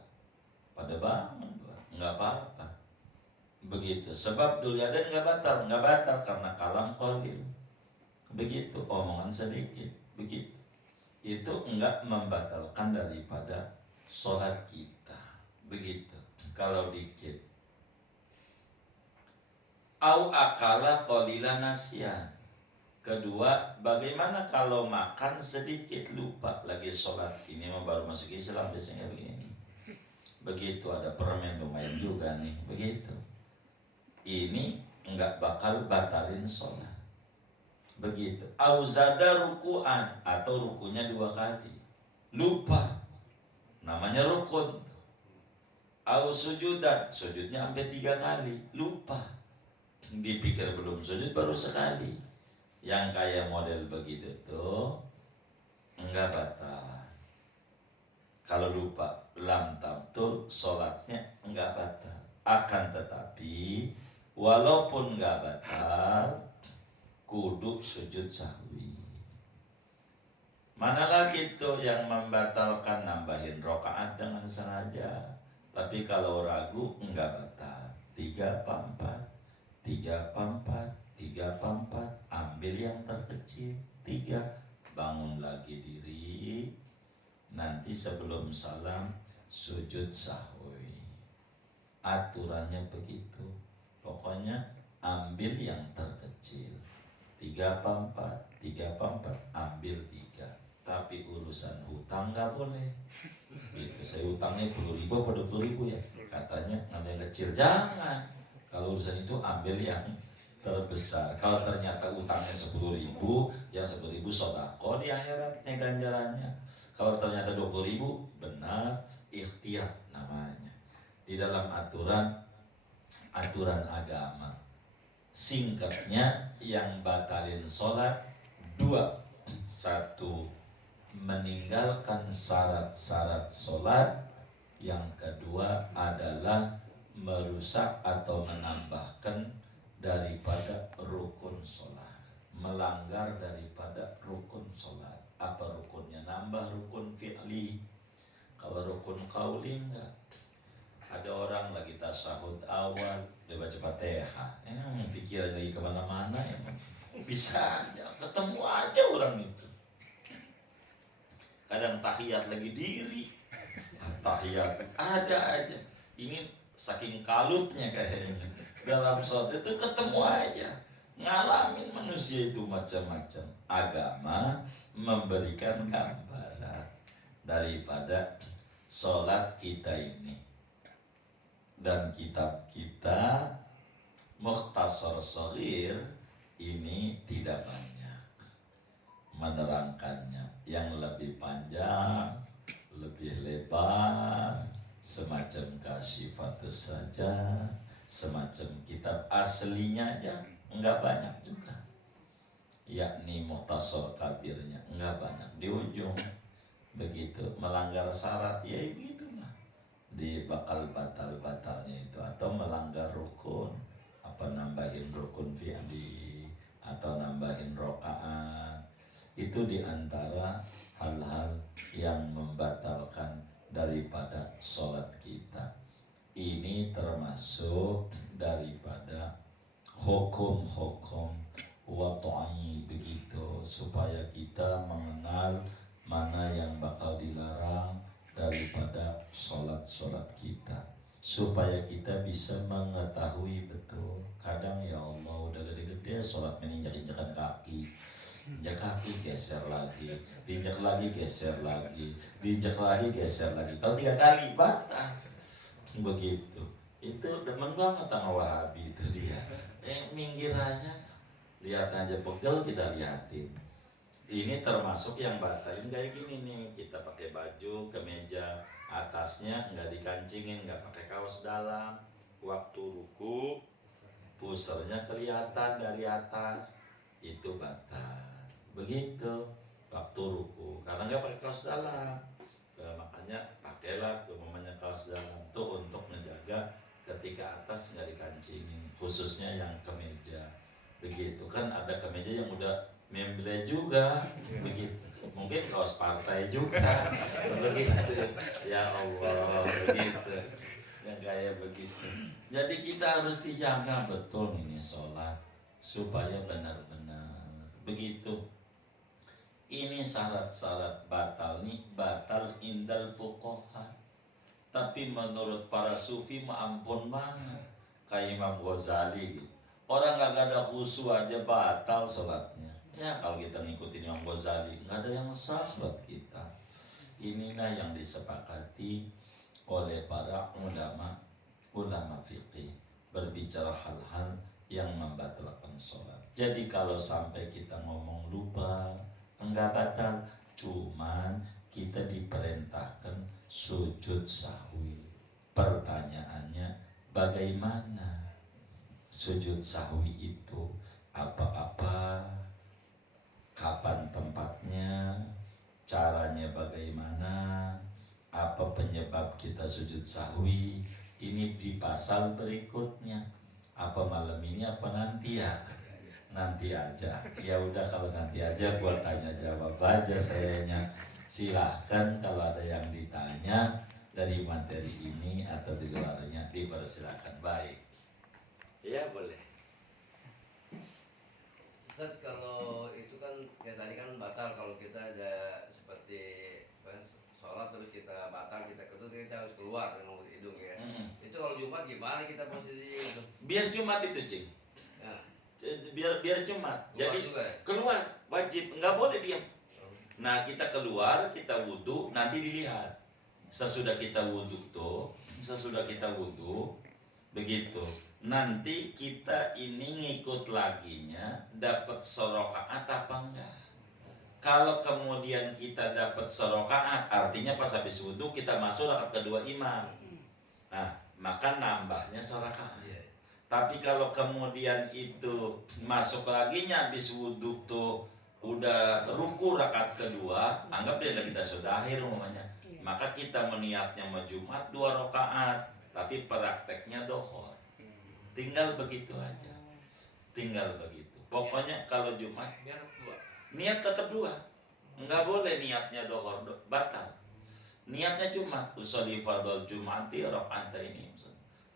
Pada bangun 2, enggak apa-apa. Begitu. Sebab Dzulyaden enggak batal karena kalam qalil. Begitu, omongan sedikit, begitu. Itu enggak membatalkan daripada sholat kita. Begitu. Kalau dikit. Au akala qalilan nasyan. Kedua, bagaimana kalau makan sedikit lupa lagi sholat? Ini mah baru masuk Islam biasanya begini. Begitu, ada permen lumayan juga nih. Begitu. Ini enggak bakal batalin sholat. Begitu. Auzada ruku'an, atau rukunya 2 kali. Lupa. Namanya rukun. Au sujudan, sujudnya sampai 3 kali. Lupa. Dipikir belum sujud baru sekali. Yang kayak model begitu tuh enggak batal. Kalau lupa lam tabtul, sholatnya enggak batal. Akan tetapi walaupun enggak batal, kudu sujud sahwi. Mana lagi tuh yang membatalkan nambahin rakaat dengan sengaja. Tapi kalau ragu enggak batal. 3 apa 4? 3 apa 4? 3 apa 4? Ambil yang terkecil. 3. Bangun lagi diri. Nanti sebelum salam sujud sahwi. Aturannya begitu. Pokoknya ambil yang terkecil. 3 apa 4? 3 apa 4? Ambil 3. Tapi urusan hutang gak boleh. Gitu. Saya hutangnya 10.000 atau 20.000 ya. Katanya ngambil yang kecil. Jangan. Kalau urusan itu ambil yang terbesar. Kalau ternyata utangnya 10.000, yang 10.000 sodako di akhiratnya ganjarannya. Kalau ternyata 20.000, benar, ikhtiyat namanya. Di dalam aturan agama. Singkatnya, yang batalin sholat 2. 1, meninggalkan syarat-syarat sholat. Yang kedua adalah merusak atau menambahkan daripada rukun sholat. Melanggar daripada rukun sholat. Apa rukunnya? Nambah rukun fi'li. Kalau rukun qauli enggak. Ada orang lagi tasyahud awal, dia baca Fatihah, pikiran lagi kemana-mana ya. Bisa aja, ketemu aja orang itu. Kadang tahiyat lagi diri, tahiyat ada aja. Ini saking kalutnya kayaknya. Dalam sholat itu ketemu aja. Ngalamin manusia itu macam-macam. Agama memberikan gambaran. daripada sholat kita ini. Dan kitab kita Mukhtasar Shaghir ini tidak banyak menerangkannya. Yang lebih panjang, lebih lebar, semacam Kasyifatus saja, semacam kitab aslinya aja enggak banyak juga, yakni Mukhtasar Kabirnya enggak banyak. Di ujung begitu melanggar syarat, ya begitulah, di bakal batal-batalnya itu, atau melanggar rukun, apa nambahin rukun fi'li atau nambahin rokaat, itu diantara hal-hal yang membatalkan daripada sholat kita. Ini termasuk daripada hukum-hukum wata'i begitu, supaya kita mengenal mana yang bakal dilarang daripada sholat-sholat kita, supaya kita bisa mengetahui betul. Kadang ya Allah udah gede-gede sholat menginjak-injakan kaki, injak kaki geser lagi, diinjak lagi geser lagi, diinjak lagi geser lagi. Kalau 3 kali batal begitu. Itu demen banget sama Wahabi itu dia. Minggir aja, lihat aja pegel, kita liatin. Ini termasuk yang batalin kayak gini nih, kita pakai baju kemeja atasnya nggak dikancingin, nggak pakai kaos dalam, waktu ruku pusernya kelihatan dari atas, itu batal. Begitu waktu ruku, karena nggak pakai kaos dalam. Makanya pakailah umumnya kaos dalam tuh untuk menjaga ketika atas nggak dikancingin, khususnya yang kemeja. Begitu kan, ada kemeja yang udah memble juga begitu, mungkin kaos partai juga begitu. Ya Allah, begitu yang kayak begitu. Jadi kita harus dijaga betul ini sholat supaya benar-benar begitu. Ini syarat-syarat batal nih, batal indal fuqaha. Tapi menurut para sufi mah ampun banget, kayak Imam Ghazali gitu. Orang gak ada khusyuk aja batal sholatnya. Ya kalau kita ngikutin Imam Ghazali, nggak ada yang sah sholat kita. Inilah yang disepakati oleh para ulama fikih, berbicara hal-hal yang membatalkan sholat. Jadi kalau sampai kita ngomong lupa, enggak batal, cuman kita diperintahkan sujud sahwi. Pertanyaannya, bagaimana sujud sahwi itu? Apa-apa? Kapan tempatnya? Caranya bagaimana? Apa penyebab kita sujud sahwi? Ini di pasal berikutnya. Apa malam ini apa nanti ya? Nanti aja. Ya udah, kalau nanti aja buat tanya jawab aja sayanya. Silahkan kalau ada yang ditanya dari materi ini atau di luarnya, dipersilakan. Baik. Ya boleh. Ustaz, kalau itu kan kayak tadi kan batal kalau kita ada seperti sholat terus kita batal, kita harus keluar dengan mulut hidung ya. Itu kalau Jumat gimana kita posisinya itu? Biar Jumat itu, Cing. Ya. Biar Jumat. Jadi juga, ya? keluar wajib, nggak boleh diam. Nah kita keluar, kita wudhu, nanti dilihat. Sesudah kita wudhu begitu. Nanti kita ini ngikut laginya dapat serokaat apa enggak. Kalau kemudian kita dapat serokaat, artinya pas habis wudhu kita masuk rakaat kedua imam. Nah maka nambahnya serokaat. Tapi kalau kemudian itu masuk laginya habis wudhu tuh udah ruku rakaat kedua, anggap dia kita sudah akhir umumnya. Maka kita meniatnya mau Jumat 2 rakaat, tapi prakteknya dohor. Tinggal begitu aja. Tinggal begitu. Pokoknya kalau Jumat niat tetap 2. Enggak boleh niatnya dohor, batal. Niatnya Jumat, usolli fardhul Jum'ati raka'ataini.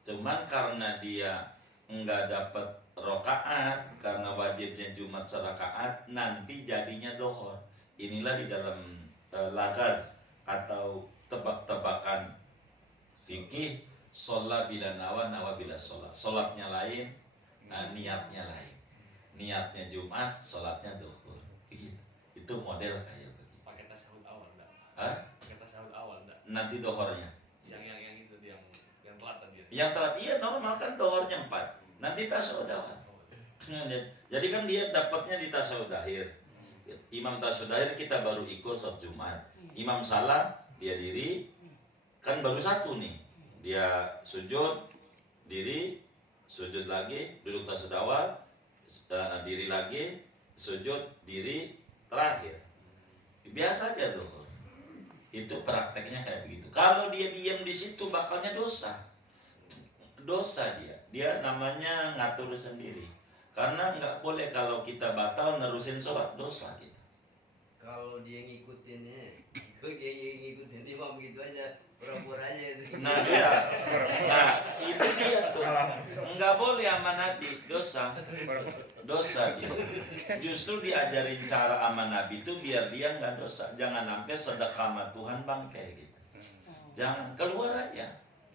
Cuman karena dia enggak dapat rakaat, karena wajibnya Jumat serakaat, nanti jadinya dohor. Inilah di dalam lagaz atau tebak-tebakan fikih. Sholat bila nawa bila sholat. Sholatnya lain, niatnya lain. Niatnya Jumat, sholatnya duhur. Itu model kayak begitu. Pakai tasawuf awal enggak? Hah? Pakai nanti dohornya. Yang itu yang telat tadi. Yang telat iya normal kan dohornya 4. Nanti tasawuf awal. Jadi kan dia dapatnya di tasawuf akhir. Imam tasawuf akhir kita baru ikut sholat Jumat. Imam salam dia diri kan baru 1 nih. Dia sujud diri, sujud lagi, duduk tasawuf awal, diri lagi, sujud diri terakhir. Biasa aja tuh. Itu prakteknya kayak begitu. Kalau dia diam di situ bakalnya dosa. Dosa dia namanya ngatur sendiri. Karena nggak boleh kalau kita batal nerusin sholat, dosa kita. Kalau dia ngikutinnya, kalau dia ngikutin imam gitu aja, pura-pura aja itu. Nah itu dia tuh. Nggak boleh sama Nabi, dosa gitu. Justru diajarin cara sama Nabi itu biar dia nggak dosa. Jangan sampai sedekah sama Tuhan bangkai gitu. Jangan, keluar aja.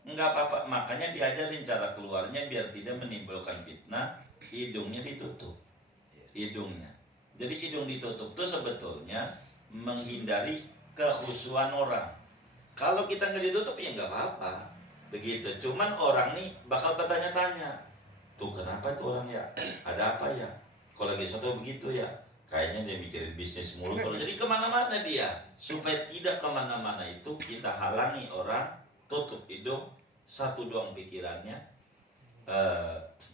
Nggak apa-apa, makanya diajarin cara keluarnya biar tidak menimbulkan fitnah. Hidungnya ditutup, hidungnya. Jadi hidung ditutup itu sebetulnya menghindari kekhusyuan orang. Kalau kita nggak ditutup ya nggak apa-apa, begitu. Cuman orang nih bakal bertanya-tanya, tuh kenapa tuh orang ya? Ada apa ya? Kalau lagi satu begitu ya? Kayaknya dia mikirin bisnis mulu. Kalau jadi kemana-mana dia, supaya tidak kemana-mana itu kita halangi orang, tutup hidung, satu doang pikirannya,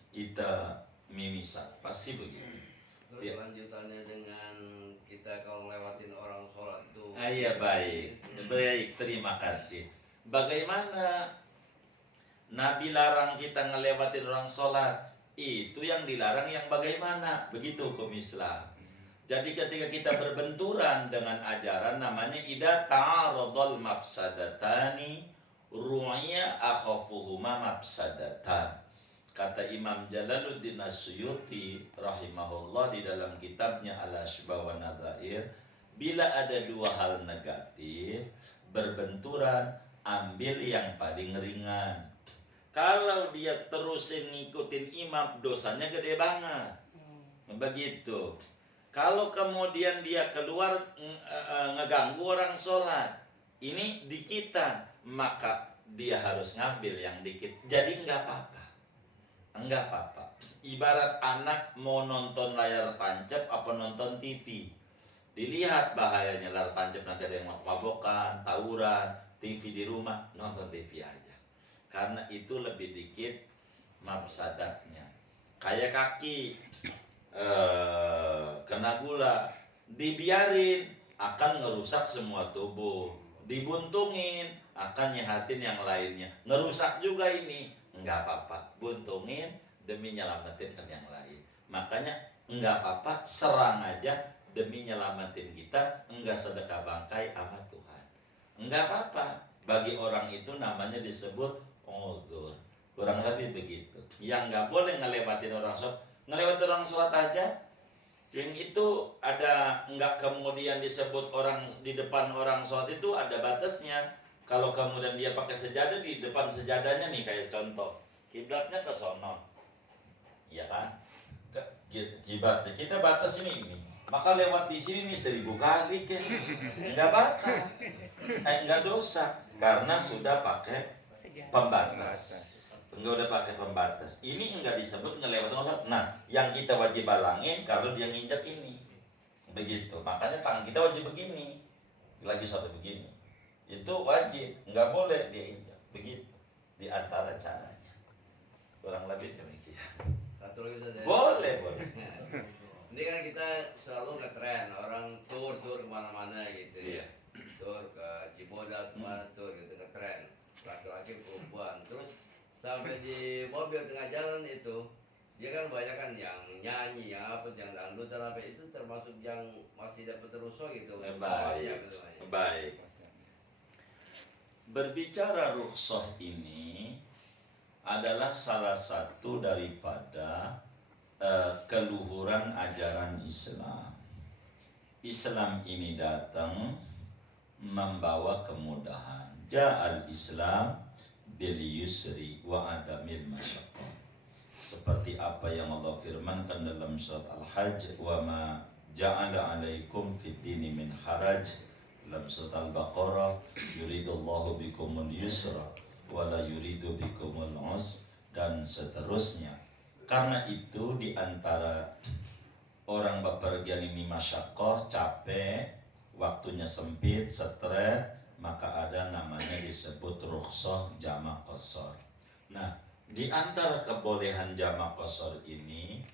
kita mimisan, pasti begitu. Terus lanjutannya dengan kita kalau ngelewatin orang sholat tuh. Iya baik, terima kasih. Bagaimana Nabi larang kita ngelewatin orang sholat? Itu yang dilarang yang bagaimana? Begitu hukum Islam. Jadi ketika kita berbenturan dengan ajaran namanya idza ta'aradul mafsadatani ru'ya akhafuhuma mafsadatan. Kata Imam Jalaluddin As-Suyuti rahimahullah di dalam kitabnya Al-Ashbah wa Nadzair, bila ada 2 hal negatif berbenturan, ambil yang paling ringan. Kalau dia terusin ngikutin imam, dosanya gede banget. Begitu. Kalau kemudian dia keluar ngeganggu orang sholat, ini dikitan, maka dia harus ngambil yang dikit. Jadi nggak apa-apa. Enggak apa-apa. Ibarat anak mau nonton layar tancap apa nonton TV. Dilihat bahayanya layar tancap, nanti ada yang mabokan, tawuran, TV di rumah, nonton TV aja. Karena itu lebih dikit mafsadatnya. Kayak kaki kena gula, dibiarin akan ngerusak semua tubuh. Dibuntungin akan nyehatin yang lainnya. Ngerusak juga ini. Enggak apa-apa, buntungin demi nyelamatin kan yang lain. Makanya enggak apa-apa, serang aja demi nyelamatin kita, enggak sedekah bangkai sama Tuhan. Enggak apa-apa, bagi orang itu namanya disebut uzur. Kurang lebih begitu. Yang enggak boleh ngelewatin orang sholat, ngelewatin orang sholat aja. Yang itu ada enggak kemudian disebut orang di depan orang sholat itu ada batasnya. Kalau kemudian dia pakai sejadah, di depan sejadahnya nih kayak contoh, kiblatnya ke sono, ya kan? Kiblatnya kita batas ini, maka lewat di sini nih 1000 kali kan, nggak batal, nggak dosa, karena sudah pakai pembatas, nggak udah pakai pembatas. Ini nggak disebut ngelewatin dosa. Nah, yang kita wajib balangin kalau dia nginjak ini, begitu. Makanya tangan kita wajib begini, lagi satu begini. Itu wajib, nggak boleh dia injak. Begitu di antara caranya. Kurang lebih demikian. Satu lagi saja. Boleh. Nah, ini kan kita selalu ngetren orang tur kemana-mana gitu ya. Tur ke Cibodas kemana tur gitu ngetren. Laki-laki perempuan. Terus sampai di mobil tengah jalan itu dia kan banyak kan yang nyanyi, yang apa, yang dangdut, tapi itu termasuk yang masih dapat rusuh gitu. Baik. Berbicara rukhsah ini adalah salah satu daripada keluhuran ajaran Islam. Islam ini datang membawa kemudahan. Ja'al Islam bil yusri wa adamil masyaqqah. Seperti apa yang Allah firmankan dalam surat Al-Hajj, wa ma ja'ala 'alaikum fid dini min haraj dalam surat Al-Baqarah, yuridullahu bikumul yusra wala yuridu bikumul usra, dan seterusnya. Karena itu di antara orang bepergian ini masyakoh, capek, waktunya sempit, stres, maka ada namanya disebut rukhsah jamak qasar. Nah, di antara kebolehan jamak qasar ini,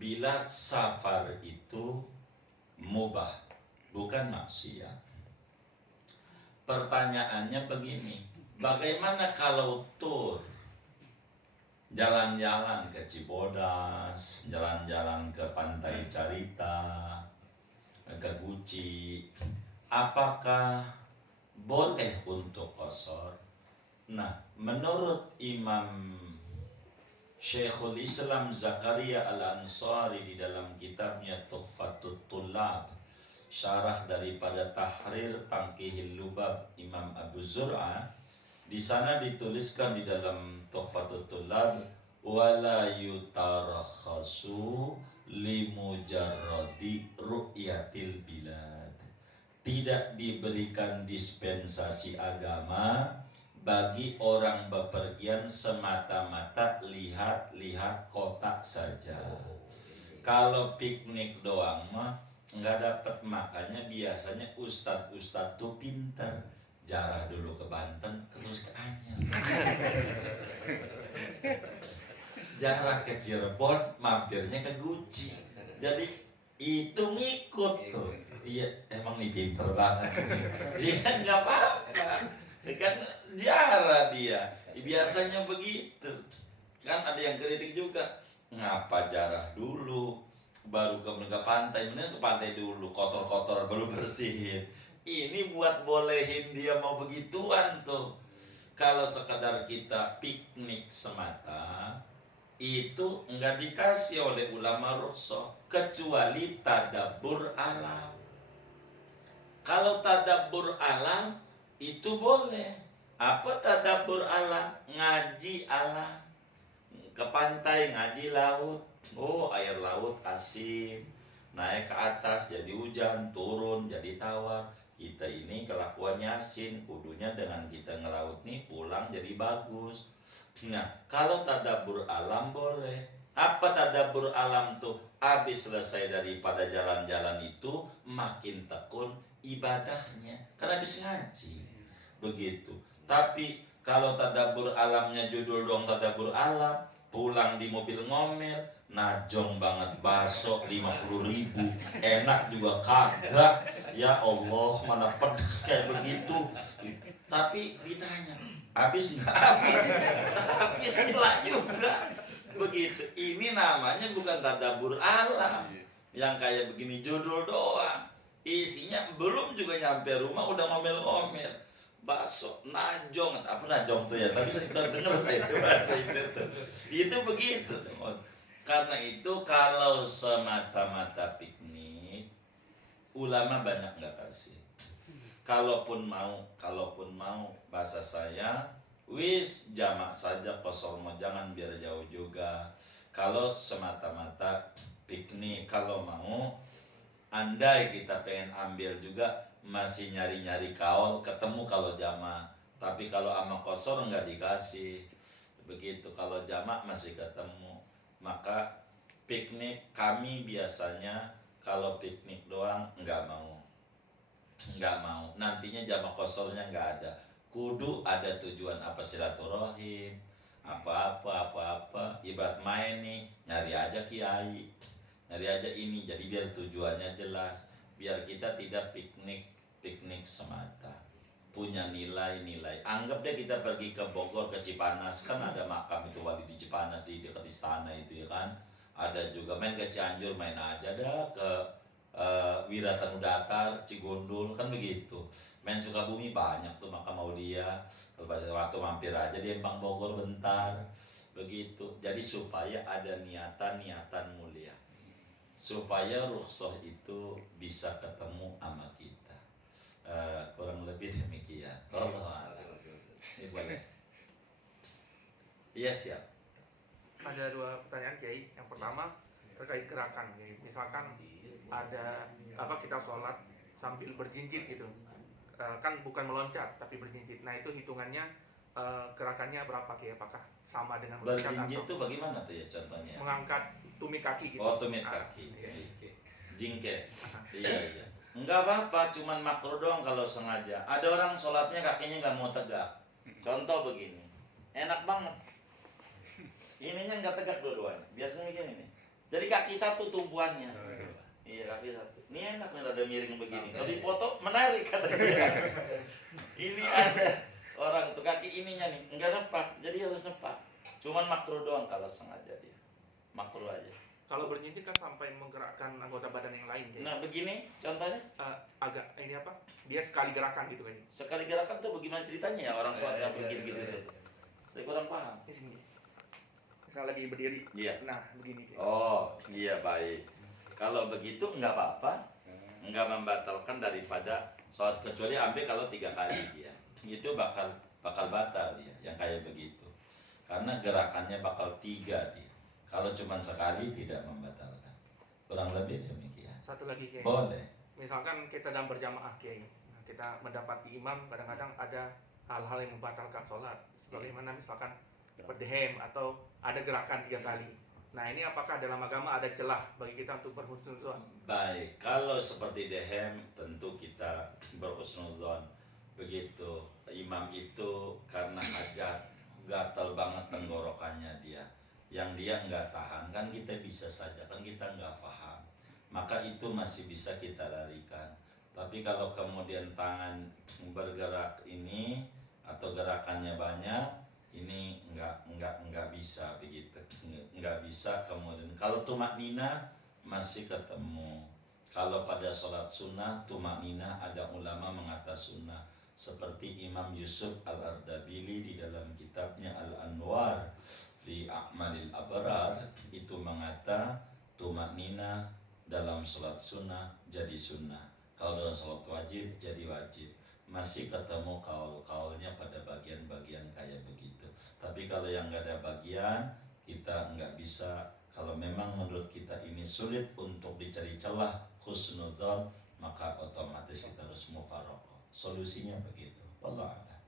bila safar itu mubah, bukan maksiat. Pertanyaannya begini, bagaimana kalau tur, jalan-jalan ke Cibodas, jalan-jalan ke Pantai Carita, ke Guci, apakah boleh untuk qasar? Nah, menurut Imam Syekhul Islam Zakaria Al-Ansari di dalam kitabnya Tuhfatut Tullab, syarah daripada Tahrir Tangkihil Lubab Imam Abu Zur'ah, di sana dituliskan di dalam Tuhfatut Tullab, wala yutarakhasu limujarradi ru'yatil bilad. Tidak diberikan dispensasi agama bagi orang bepergian semata-mata lihat-lihat kota saja. Kalau piknik doang mah nggak dapat, makanya biasanya ustadz tuh pinter, jarah dulu ke Banten terus ke Anyar, jarah ke Cirebon mampirnya ke Guci, jadi itu ngikut tuh. Iya, emang nih pinter banget. Iya, nggak apa-apa, kan jarah dia, biasanya begitu. Kan ada yang kritik juga, ngapa jarah dulu baru ke pantai, mending ke pantai dulu, kotor-kotor baru bersihin. Ini buat bolehin dia mau begituan tuh. Kalau sekadar kita piknik semata, itu enggak dikasih oleh ulama rukhsah, kecuali tadabbur alam. Kalau tadabbur alam itu boleh. Apa tadabbur alam? Ngaji alam. Ke pantai ngaji laut. Oh, air laut asin, naik ke atas jadi hujan, turun jadi tawar. Kita ini kelakuannya asin, kudunya dengan kita ngelaut nih pulang jadi bagus. Nah, kalau tadabbur alam boleh. Apa tadabbur alam tuh? Habis selesai daripada jalan-jalan itu, makin tekun ibadahnya, karena habis ngaji. Begitu. Tapi kalau tadabbur alamnya judul dong tadabbur alam, pulang di mobil ngomel, najong banget, bakso 50.000, enak juga kagak. Ya Allah, mana pedas kayak begitu. Tapi ditanya, habis nggak habis? Habis gila juga. Begitu. Ini namanya bukan tadabbur alam, yang kayak begini judul doang, isinya belum juga nyampe rumah udah ngomel-ngomel. Bakso, najong, apa najong tuh ya? Tapi saya dengar saya itu bahasa itu. Itu begitu. Karena itu kalau semata-mata piknik, ulama banyak nggak kasih. Kalaupun mau bahasa saya, wis jamak saja qasar, jangan biar jauh juga. Kalau semata-mata piknik, kalau mau, andai kita pengen ambil juga, masih nyari-nyari kaul, ketemu kalau jamak. Tapi kalau ama qasar nggak dikasih. Begitu, kalau jamak masih ketemu. Maka piknik kami biasanya kalau piknik doang nggak mau. Nantinya jamak qasarnya nggak ada. Kudu ada tujuan apa, silaturahim, apa-apa. Ibarat main nih, nyari aja kiai, nyari aja ini. Jadi biar tujuannya jelas, biar kita tidak piknik semata, punya nilai-nilai. Anggap deh kita pergi ke Bogor, ke Cipanas, kan ada makam itu wali di Cipanas di dekat istana itu ya kan. Ada juga main ke Cianjur, main aja dah ke Wiratanu Datar, Cigondul, kan begitu. Main Sukabumi banyak tuh makam Aulia. Kalau pada waktu mampir aja di Empang Bogor bentar. Begitu. Jadi supaya ada niatan mulia, supaya rukhsah itu bisa ketemu sama kita. Kurang lebih demikian. Allah a'lam. Ini boleh. Iya, siap. Ada dua pertanyaan Kiai. Yang pertama terkait gerakan. Misalkan ada kita sholat sambil berjinjit gitu. kan bukan meloncat tapi berjinjit. Nah itu hitungannya gerakannya berapa Kiai? Apakah sama dengan meloncat Berjinjit atau itu bagaimana tuh ya contohnya? mengangkat tumit kaki gitu? Oh, tumit kaki. Jingke. Iya. Enggak apa-apa, cuman makruh doang kalau sengaja. Ada orang sholatnya kakinya nggak mau tegak. Contoh begini, enak banget. Ininya nggak tegak dua-duanya. Biasanya begini nih. Jadi kaki satu tumpuannya. Iya, kaki satu. Ini enak nih, rada miring begini. Kalau dipoto menarik katanya. Ini ada orang tuh kaki ininya nih enggak nepak, jadi harus nepak. Cuman makruh doang kalau sengaja dia. Makruh aja. Kalau berjinjit kan sampai menggerakkan anggota badan yang lain. Nah begini contohnya, Agak ini apa? Dia sekali gerakan gitu kan? sekali gerakan tuh bagaimana ceritanya ya orang sholat yang begini gitu tuh. Saya kurang paham. Di sini. Misal lagi berdiri. Iya. Nah begini. Oh iya baik. Kalau begitu nggak apa-apa, nggak membatalkan daripada sholat, kecuali ambil kalau 3 kali dia. Itu bakal batal dia yang kayak begitu. Karena gerakannya bakal 3 dia. Kalau cuma sekali tidak membatalkan. Kurang lebih demikian. Satu lagi Kiai. Boleh. Misalkan kita dalam berjamaah Kiai. Nah, kita mendapati imam kadang-kadang ada hal-hal yang membatalkan sholat. Sebagaimana misalkan berdehem atau ada gerakan 3 kali. Nah ini apakah dalam agama ada celah bagi kita untuk berhusnuzon? Baik, kalau seperti dehem tentu kita berhusnuzon. Begitu, imam itu karena hajat gatal banget tenggorokannya dia, yang dia nggak tahan, kan kita bisa saja, kan kita nggak paham, maka itu masih bisa kita larikan. Tapi kalau kemudian tangan bergerak ini atau gerakannya banyak, ini nggak bisa begitu, nggak bisa. Kemudian kalau tumak nina masih ketemu. Kalau pada sholat sunnah tumak nina ada ulama mengata sunnah, seperti Imam Yusuf Al-Ardabili di dalam kitabnya Al-Anwar fi A'malil Abrar itu mengata tumak nina dalam sholat sunnah jadi sunnah, kalau dalam sholat wajib jadi wajib. Masih ketemu kaul-kaulnya pada bagian-bagian kayak begitu. Tapi kalau yang nggak ada bagian, kita nggak bisa. Kalau memang menurut kita ini sulit untuk dicari celah husnudzon, maka otomatis kita harus mufaraqah. Solusinya begitu. Wallah a'lam.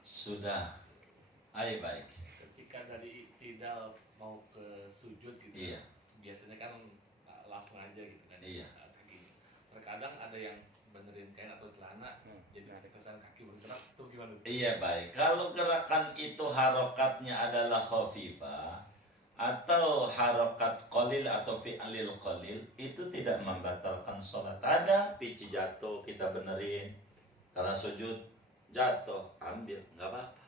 Sudah. Ayo baik. Ketika dari tidak mau ke sujud gitu, Iya. biasanya kan langsung aja gitu kan. Iya. Kaki. Terkadang ada yang benerin kain atau celana, jadi kesan kaki bergerak, tuh gimana? Iya baik. Kalau gerakan itu harokatnya adalah khafifah atau harokat qalil atau fi'lil qalil, itu tidak membatalkan sholat. Ada pici jatuh kita benerin, karena sujud jatuh ambil, nggak apa-apa.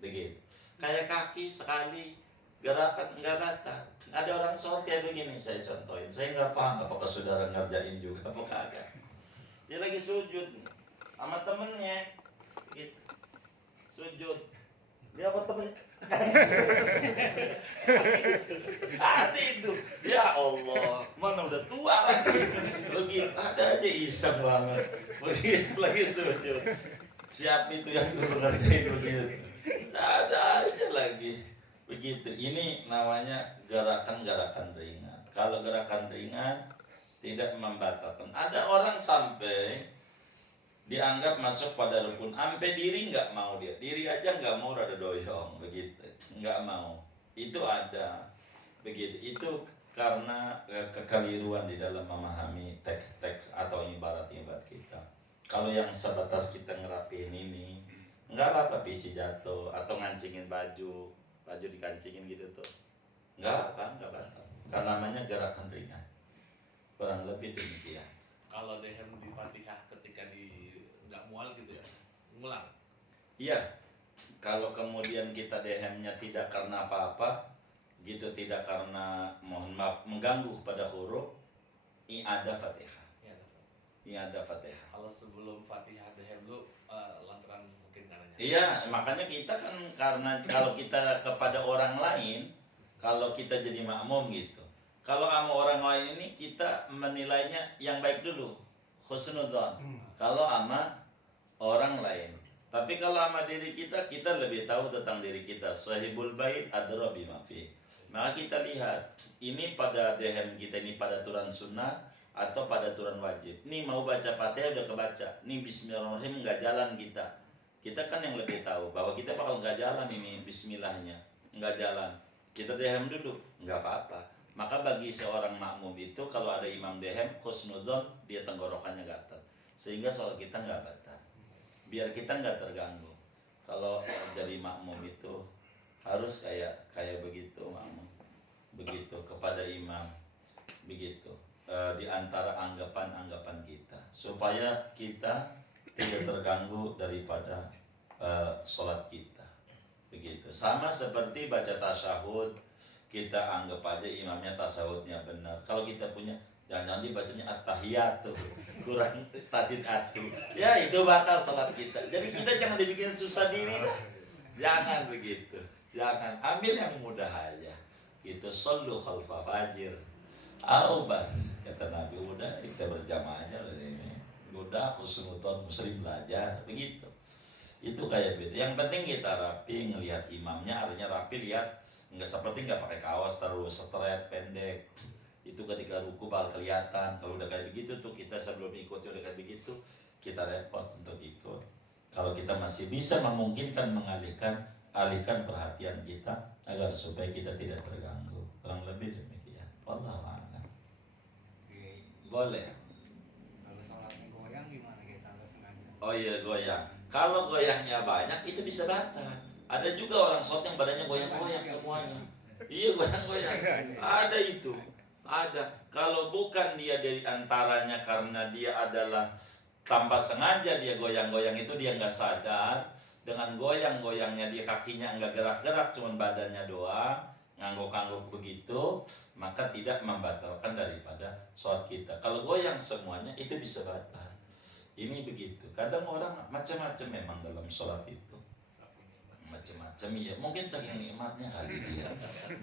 Begitu. Kayak kaki sekali gerakan nggak batal. Ada orang sholat kayak begini, saya contohin. Saya nggak paham apakah saudara ngerjain juga apa kagak. Dia lagi sujud sama temennya, gitu. Sujud. Dia apa temennya? Ada itu. Ya Allah, mana udah tua lagi. Begitu, ada aja iseng banget. Begitu lagi sujud. Siap itu yang dulu ngerjain begitu. Ada aja lagi. Begitu. Ini namanya gerakan-gerakan ringan. Kalau gerakan ringan tidak membatalkan. Ada orang sampai dianggap masuk pada rukun, sampai diri nggak mau dia, diri aja nggak mau, rada doyong begitu, nggak mau. Itu ada begitu. Itu karena kekeliruan di dalam memahami teks-teks atau ibarat-ibarat kita. Kalau yang sebatas kita ngerapiin ini, nggak apa-apa pici jatuh atau ngancingin baju dikancingin gitu tuh, nggak apa-apa. Karena namanya gerakan ringan. Kurang lebih demikian. Kalau dehem di Fatihah ketika di nggak mual gitu ya, ngulang. Iya. Kalau kemudian kita dehemnya tidak karena apa-apa, gitu, tidak karena mohon maaf mengganggu pada huruf, i'adah Fatihah. Ya, I'adah Fatihah. kalau sebelum Fatihah dehem lu lantaran mungkin nanya. Iya, makanya kita kan karena kalau kita kepada orang lain, kalau kita jadi makmum gitu. Kalau sama orang lain ini kita menilainya yang baik dulu, husnudzon. Kalau sama orang lain. Tapi kalau sama diri kita lebih tahu tentang diri kita. Sahibul bait adra bima fi. Maka kita lihat ini pada dehem kita ini pada aturan sunnah atau pada aturan wajib. Nih mau baca Fatihah udah kebaca. Nih Bismillahirrahmanirrahim nggak jalan kita. Kita kan yang lebih tahu bahwa kita bakal nggak jalan ini Bismillahnya, nggak jalan. Kita dehem dulu, nggak apa-apa. Maka bagi seorang makmum itu kalau ada imam dehem husnudzon dia tenggorokannya gatal, sehingga sholat kita nggak batal. Biar kita nggak terganggu. Kalau jadi makmum itu harus kayak begitu makmum, begitu kepada imam, begitu di antara anggapan-anggapan kita supaya kita tidak terganggu daripada sholat kita, begitu. Sama seperti baca tasyahud, kita anggap aja imamnya tasyahudnya benar. Kalau kita punya jangan dibacanya at-tahiyatu kurang tajwid atu, ya itu batal sholat kita. Jadi kita jangan dibikin susah diri dah. Jangan begitu. Jangan, ambil yang mudah aja. Gitu, shollu khalfa fajir. Aubat, kata Nabi, udah kita berjamaah aja ini. Udah khusnudzon muslim belajar, begitu. Itu kayak gitu. Yang penting kita rapi ngelihat imamnya, artinya rapi lihat, nggak seperti nggak pakai kaos terus straight pendek. Itu ketika ruku bakal kelihatan. Kalau udah kayak begitu tuh kita sebelum ikut udah kayak begitu, kita repot untuk ikut. Kalau kita masih bisa memungkinkan alihkan perhatian kita agar supaya kita tidak terganggu. Kurang lebih demikian. Wallahu a'lam. Boleh. Kalau sholatnya goyang gimana kita harus sengaja? Oh iya goyang. Kalau goyangnya banyak itu bisa batal. Ada juga orang sholat yang badannya goyang-goyang semuanya. Iya goyang-goyang. Ada itu. Ada. Kalau bukan dia dari antaranya karena dia adalah tanpa sengaja dia goyang-goyang itu dia nggak sadar. Dengan goyang-goyangnya dia kakinya nggak gerak-gerak, cuman badannya doang, ngangguk-ngangguk begitu, maka tidak membatalkan daripada sholat kita. Kalau goyang semuanya itu bisa batal. Ini begitu. Kadang orang macam-macam memang dalam sholat itu. Macam-macam ya. Mungkin saking nikmatnya kali dia.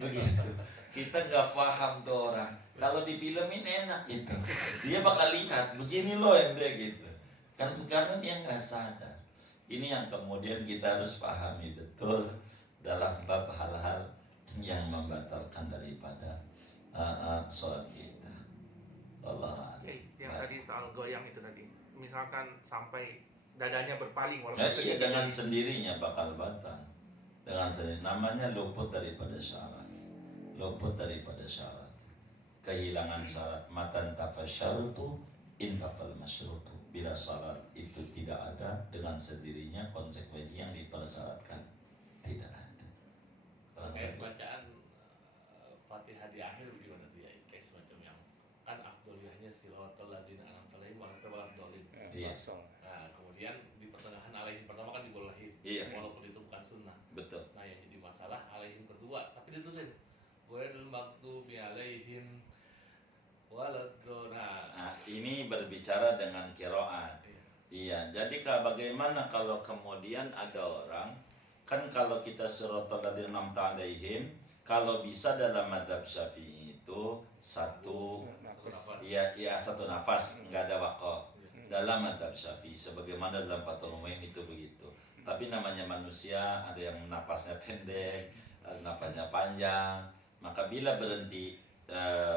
Begitu. Kita nggak paham tuh orang. Kalau di filmin enak gitu. Dia bakal lihat begini loh yang dia gitu. Kan karena dia nggak sadar. Ini yang kemudian kita harus pahami betul dalam bab hal-hal yang membatalkan daripada sholat kita. Allah. Yang tadi soal goyang itu tadi, misalkan sampai dadanya berpaling Ya, iya, dengan sendirinya bakal batal. Dengan sendiri, namanya luput daripada syarat. Luput daripada syarat. Kehilangan syarat. Matan tafasyarutu intafal masyrutu. Bila syarat itu tidak ada, dengan sendirinya konsekuensi yang dipersyaratkan tidak ada. Kayak bacaan Fatihah di akhir gimana tuh ya? Kayak semacam yang kan afdoliyahnya siratal ladzina an'amta alaihim ghairil dhalin. Iya. Nah, kemudian di pertengahan alaihim pertama kan dibolehin. Iya. Walaupun itu bukan sunnah. Betul. Nah, yang jadi masalah alaihim kedua, tapi ditulisin ghairil maghdubi alaihim waladdallin. Nah, ini berbicara dengan qiraat. Iya, jadi bagaimana kalau kemudian ada orang, kan kalau kita siratal ladzina an'amta alaihim, kalau bisa dalam mazhab Syafi'i itu satu nafas, nggak ada waqaf. Dalam mazhab Syafi'i sebagaimana dalam Fathul Mu'in itu begitu. Tapi namanya manusia, ada yang nafasnya pendek, nafasnya panjang. Maka bila berhenti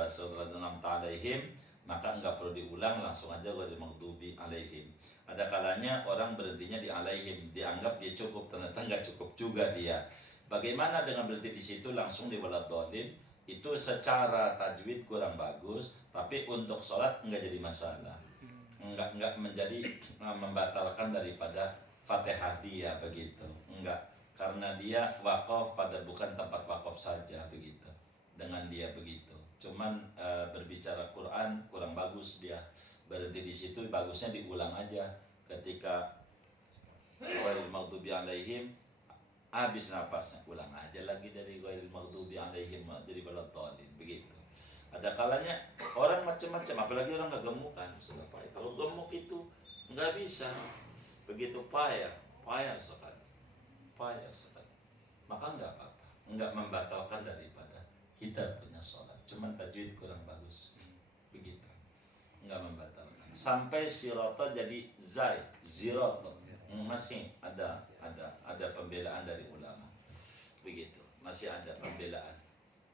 siratal ladzina an'amta alaihim, maka enggak perlu diulang, langsung aja ghairil maghdubi alaihim. Ada kalanya orang berhentinya di alaihim, dianggap dia cukup, ternyata enggak cukup juga dia. Bagaimana dengan berhenti di situ langsung di waladdallin? Itu secara tajwid kurang bagus, tapi untuk sholat enggak jadi masalah. Enggak menjadi membatalkan daripada Fatihah dia begitu. Enggak, karena dia wakaf pada bukan tempat wakaf saja begitu. Dengan dia begitu. Cuman berbicara Quran kurang bagus dia. Berhenti di situ, bagusnya diulang aja ketika ghairil maghdubi alaihim, habis napasnya ulang aja lagi dari ghairil maghdubi alaihim jadi waladdallin begitu. Ada kalanya orang macam-macam, apalagi orang nggak gemuk kan, kalau gemuk itu nggak bisa begitu, payah sekali, maka nggak apa-apa, nggak membatalkan daripada kita punya sholat, cuman tajwid kurang bagus begitu, nggak membatalkan. Sampai sirata jadi zai, zirata, masih ada pembelaan dari ulama begitu, masih ada pembelaan.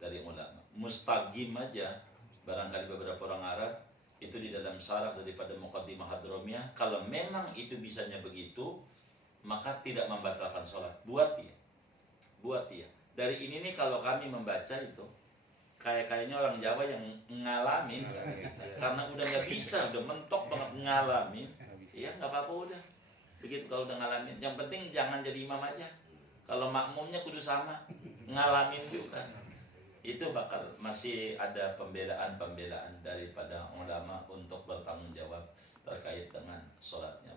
dari ulama. Mustaqim aja, barangkali beberapa orang Arab itu di dalam syarat daripada Muqaddimah Hadramiyah, kalau memang itu bisanya begitu, maka tidak membatalkan sholat. Buat dia. Dari ini nih kalau kami membaca itu, kayaknya orang Jawa yang ngalamin, karena udah nggak bisa, udah mentok banget ngalamin, ya nggak apa-apa udah. Begitu kalau udah ngalamin, yang penting jangan jadi imam aja. Kalau makmumnya kudu sama, ngalamin juga. Itu bakal masih ada pembelaan daripada ulama untuk bertanggung jawab terkait dengan sholatnya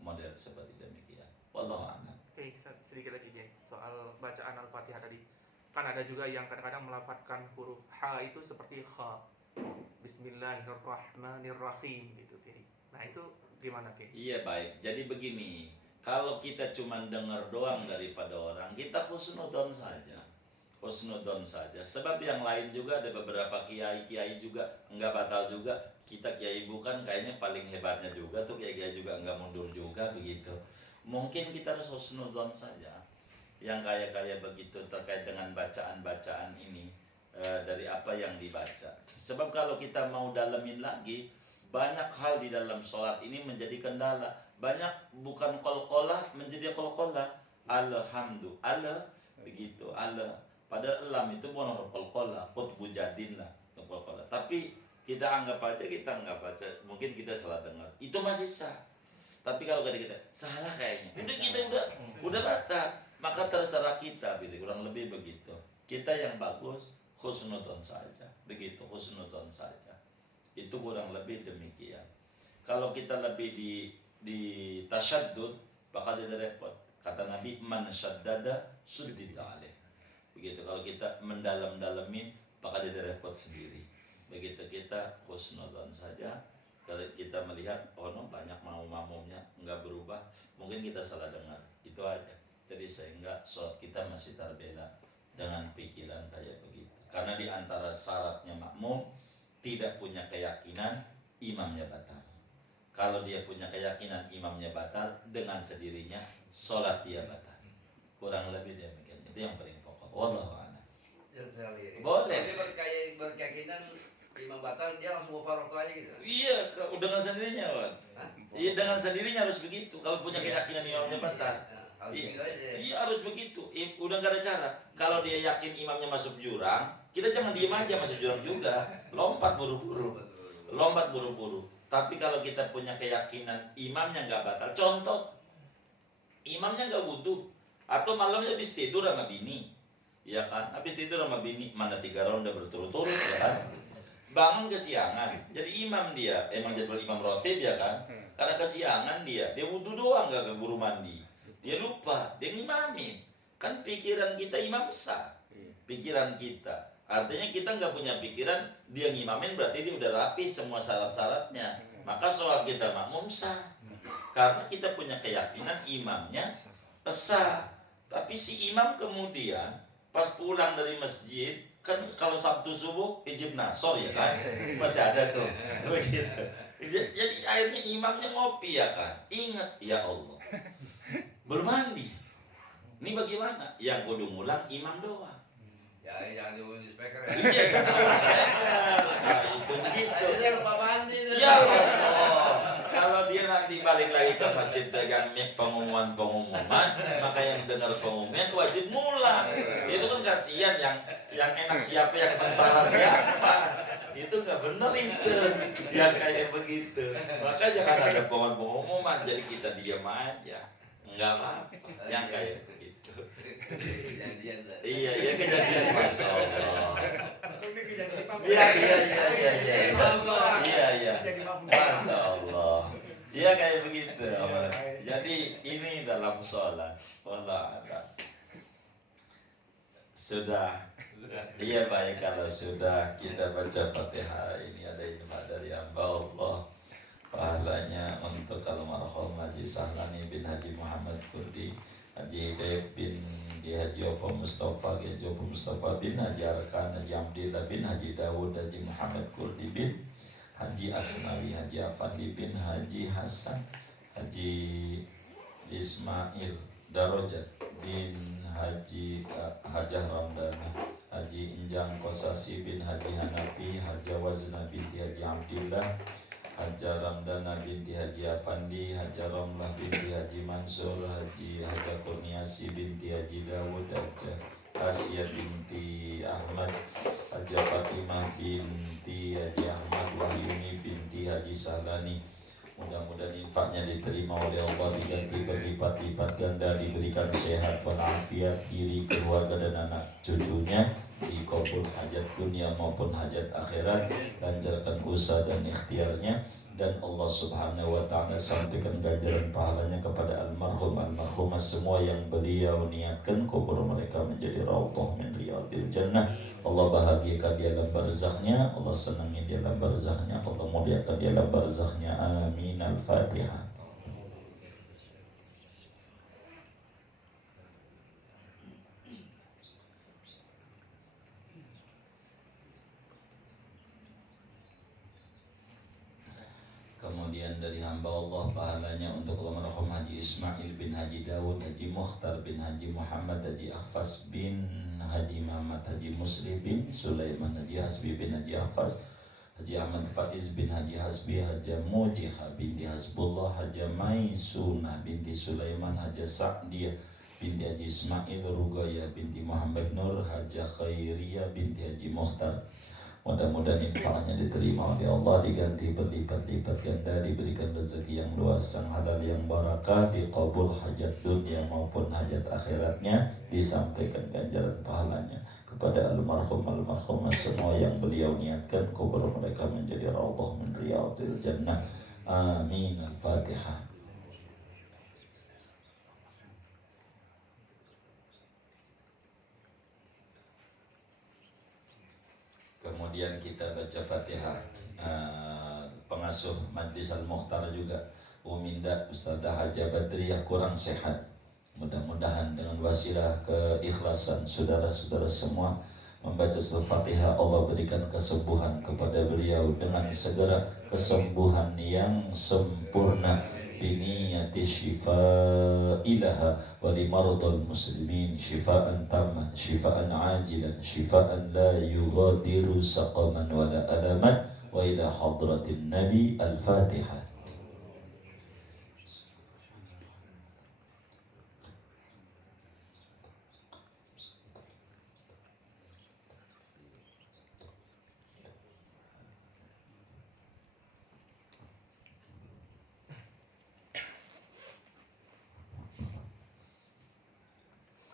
model seperti demikian. Wallahu a'lam. Oke, sedikit lagi ya soal bacaan Al-Fatihah tadi. Kan ada juga yang kadang-kadang melafadzkan huruf H itu seperti kha. Bismillahirrahmanirrahim gitu, Kiai. Nah, itu gimana, Kiai? Iya, baik. Jadi begini, kalau kita cuma dengar doang daripada orang, kita husnudon saja. Sebab yang lain juga ada beberapa kiai juga enggak batal juga. Kita kiai bukan kayaknya paling hebatnya juga tuh, kiai juga enggak mundur juga begitu. Mungkin kita harus husnudon saja. Yang kayak begitu terkait dengan bacaan-bacaan ini dari apa yang dibaca. Sebab kalau kita mau dalemin lagi, banyak hal di dalam sholat ini menjadi kendala. Banyak bukan qalqalah menjadi qalqalah. Alhamdulillah begitu. Padahal lam itu bukan huruf qalqalah, qutbu jadin lah qalqalah. Tapi kita anggap aja kita nggak baca, mungkin kita salah dengar. Itu masih sah. Tapi kalau kata kita salah kayaknya, udah kita udah batal, maka terserah kita, kurang lebih begitu. Kita yang bagus husnudon saja, begitu husnudon saja. Itu kurang lebih demikian. Kalau kita lebih di tasyaddud, bakal jadi repot. Kata Nabi, man syaddada suddida alaih. Begitu kalau kita mendalam-dalamin, bakal jadi repot sendiri. Begitu kita husnudon saja. Kalau kita melihat, oh no, banyak makmumnya nggak berubah, mungkin kita salah dengar, itu aja. Jadi sehingga sholat kita masih terbela dengan pikiran kayak begitu. Karena di antara syaratnya makmum tidak punya keyakinan imamnya batal. Kalau dia punya keyakinan imamnya batal, dengan sendirinya sholat dia batal. Kurang lebih demikian. Itu yang paling pokok. Wallahu a'lam. Boleh. Jadi berkeyakinan imam batal dia langsung mufaroqah aja gitu. Iya, dengan sendirinya, Wan. Iya, dengan sendirinya harus begitu. Kalau punya keyakinan imamnya batal. Iya, harus begitu. Udah nggak ada cara. Kalau dia yakin imamnya masuk jurang, kita jangan diem aja masuk jurang juga. Lompat buru-buru. Tapi kalau kita punya keyakinan imamnya nggak batal, contoh, imamnya nggak wudhu, atau malamnya habis tidur sama bini, ya kan? Habis tidur sama bini, mana 3 ronde berturut-turut, ya kan? Bangun kesiangan, jadi imam dia, emang jadwal imam rotib ya kan? Karena kesiangan dia wudhu doang gak keburu mandi, dia lupa, dia ngimamin. Kan pikiran kita imam sah, pikiran kita. Artinya kita nggak punya pikiran dia ngimamin berarti dia udah rapi semua syarat-syaratnya. Maka sholat kita makmum sah, karena kita punya keyakinan imamnya sah. Tapi si imam kemudian pas pulang dari masjid, kan kalau Sabtu subuh hijab nasor ya kan, masih ada tuh begitu. Jadi akhirnya imamnya ngopi ya kan, ingat ya Allah belum mandi, ini bagaimana? Yang kudu ngulang imam doang. Ya jangan di speaker ya. Iya kan, nah itu begitu. Saya lupa mandi tuh. Ya Allah, kalau dia nanti balik lagi ke masjid pegang mic pengumuman, maka yang dengar pengumuman wajib ngulang. Itu kan kasihan yang enak siapa, yang sengsara siapa. Itu nggak bener itu, yang kayak begitu. Maka jangan ada pengumuman, jadi kita diam aja, nggak apa-apa. Yang kayak begitu. Kejadian. Iya kejadian, masya Allah. Iya. Masya Allah. Iya kayak begitu. Jadi ini dalam sholat. Wallah ada. Sudah. Iya baik kalau sudah kita baca Fatihah ini ada hikmah dari hamba Allah. Pahalanya untuk almarhum Haji Sahlani bin Haji Muhammad Kurdi, Haji Hidayat bin Haji Opa Mustafa, Haji Opa Mustafa bin Haji Arkan, Haji Abdillah bin Haji Dawud, Haji Muhammad Kurdi bin Haji Asnawi, Haji Afandi bin Haji Hasan, Haji Ismail Darajat bin Haji Hajah Ramdana, Haji Injang Kosasi bin Haji Hanafi, Haja Wazna binti Haji Abdillah, Haja Ramdana binti Haji Afandi, Haja Ramlah binti Haji Mansur, Haja Kurniasi binti Haji Dawud, Haja Asia binti Ahmad, Haja Fatimah binti Haji Ahmad, Wahyuni binti Haji Sahlani. Mudah-mudahan infaknya diterima oleh Allah, diganti berlipat-lipat ganda, diberikan sehat walafiat diri, keluarga dan anak cucunya, dikabul hajat dunia maupun hajat akhirat, lancarkan usaha dan ikhtiarnya, dan Allah Subhanahu wa ta'ala sampaikan ganjaran pahalanya kepada almarhum almarhumah semua yang beliau niatkan kubur mereka menjadi raudhah min riyadil jannah. Allah bahagiakan dia dalam barzahnya, Allah senangi dia dalam barzahnya, Allah muliakan dia dalam barzahnya. Amin. Al-Fatihah. Kemudian dari hamba Allah pahalanya untuk almarhum Haji Ismail bin Haji Dawud, Haji Mukhtar bin Haji Muhammad, Haji Akhfas bin Haji Muhammad, Haji Muslim bin Sulaiman, Haji Hasbi bin Haji Akhfas, Haji Ahmad Faiz bin Haji Hasbi, Haji Mujiha binti Hasbullah, Haji Maisuna binti Sulaiman, Haji Sa'diyah binti Haji Ismail, Rugaya binti Muhammad Nur, Haji Khairiyah binti Haji Mukhtar. Mudah-mudahan infaknya diterima oleh Allah, diganti berlipat-lipat ganda, diberikan rezeki yang luas, yang halal, yang barakah, dikabul hajat dunia maupun hajat akhiratnya, disampaikan ganjaran pahalanya kepada almarhumah semua yang beliau niatkan kubur mereka menjadi raudhah min riyadil jannah. Amin. Al-Fatihah. Kemudian kita baca Fatihah. Pengasuh Majlis Al-Mukhtar juga Uminda Ustazah Haja Badriyah kurang sehat. Mudah-mudahan dengan wasilah keikhlasan saudara-saudara semua membaca surah Fatihah, Allah berikan kesembuhan kepada beliau dengan segera kesembuhan yang sempurna. Biniyati shifailaha wa limaradul muslimin shifaan tamman shifaan ajilan shifaan la yughadiru saqaman wa la alaman wa ila hadratin nabi. Al-Fatihah.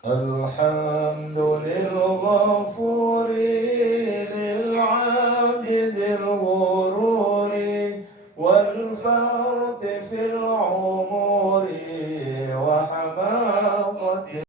الحمد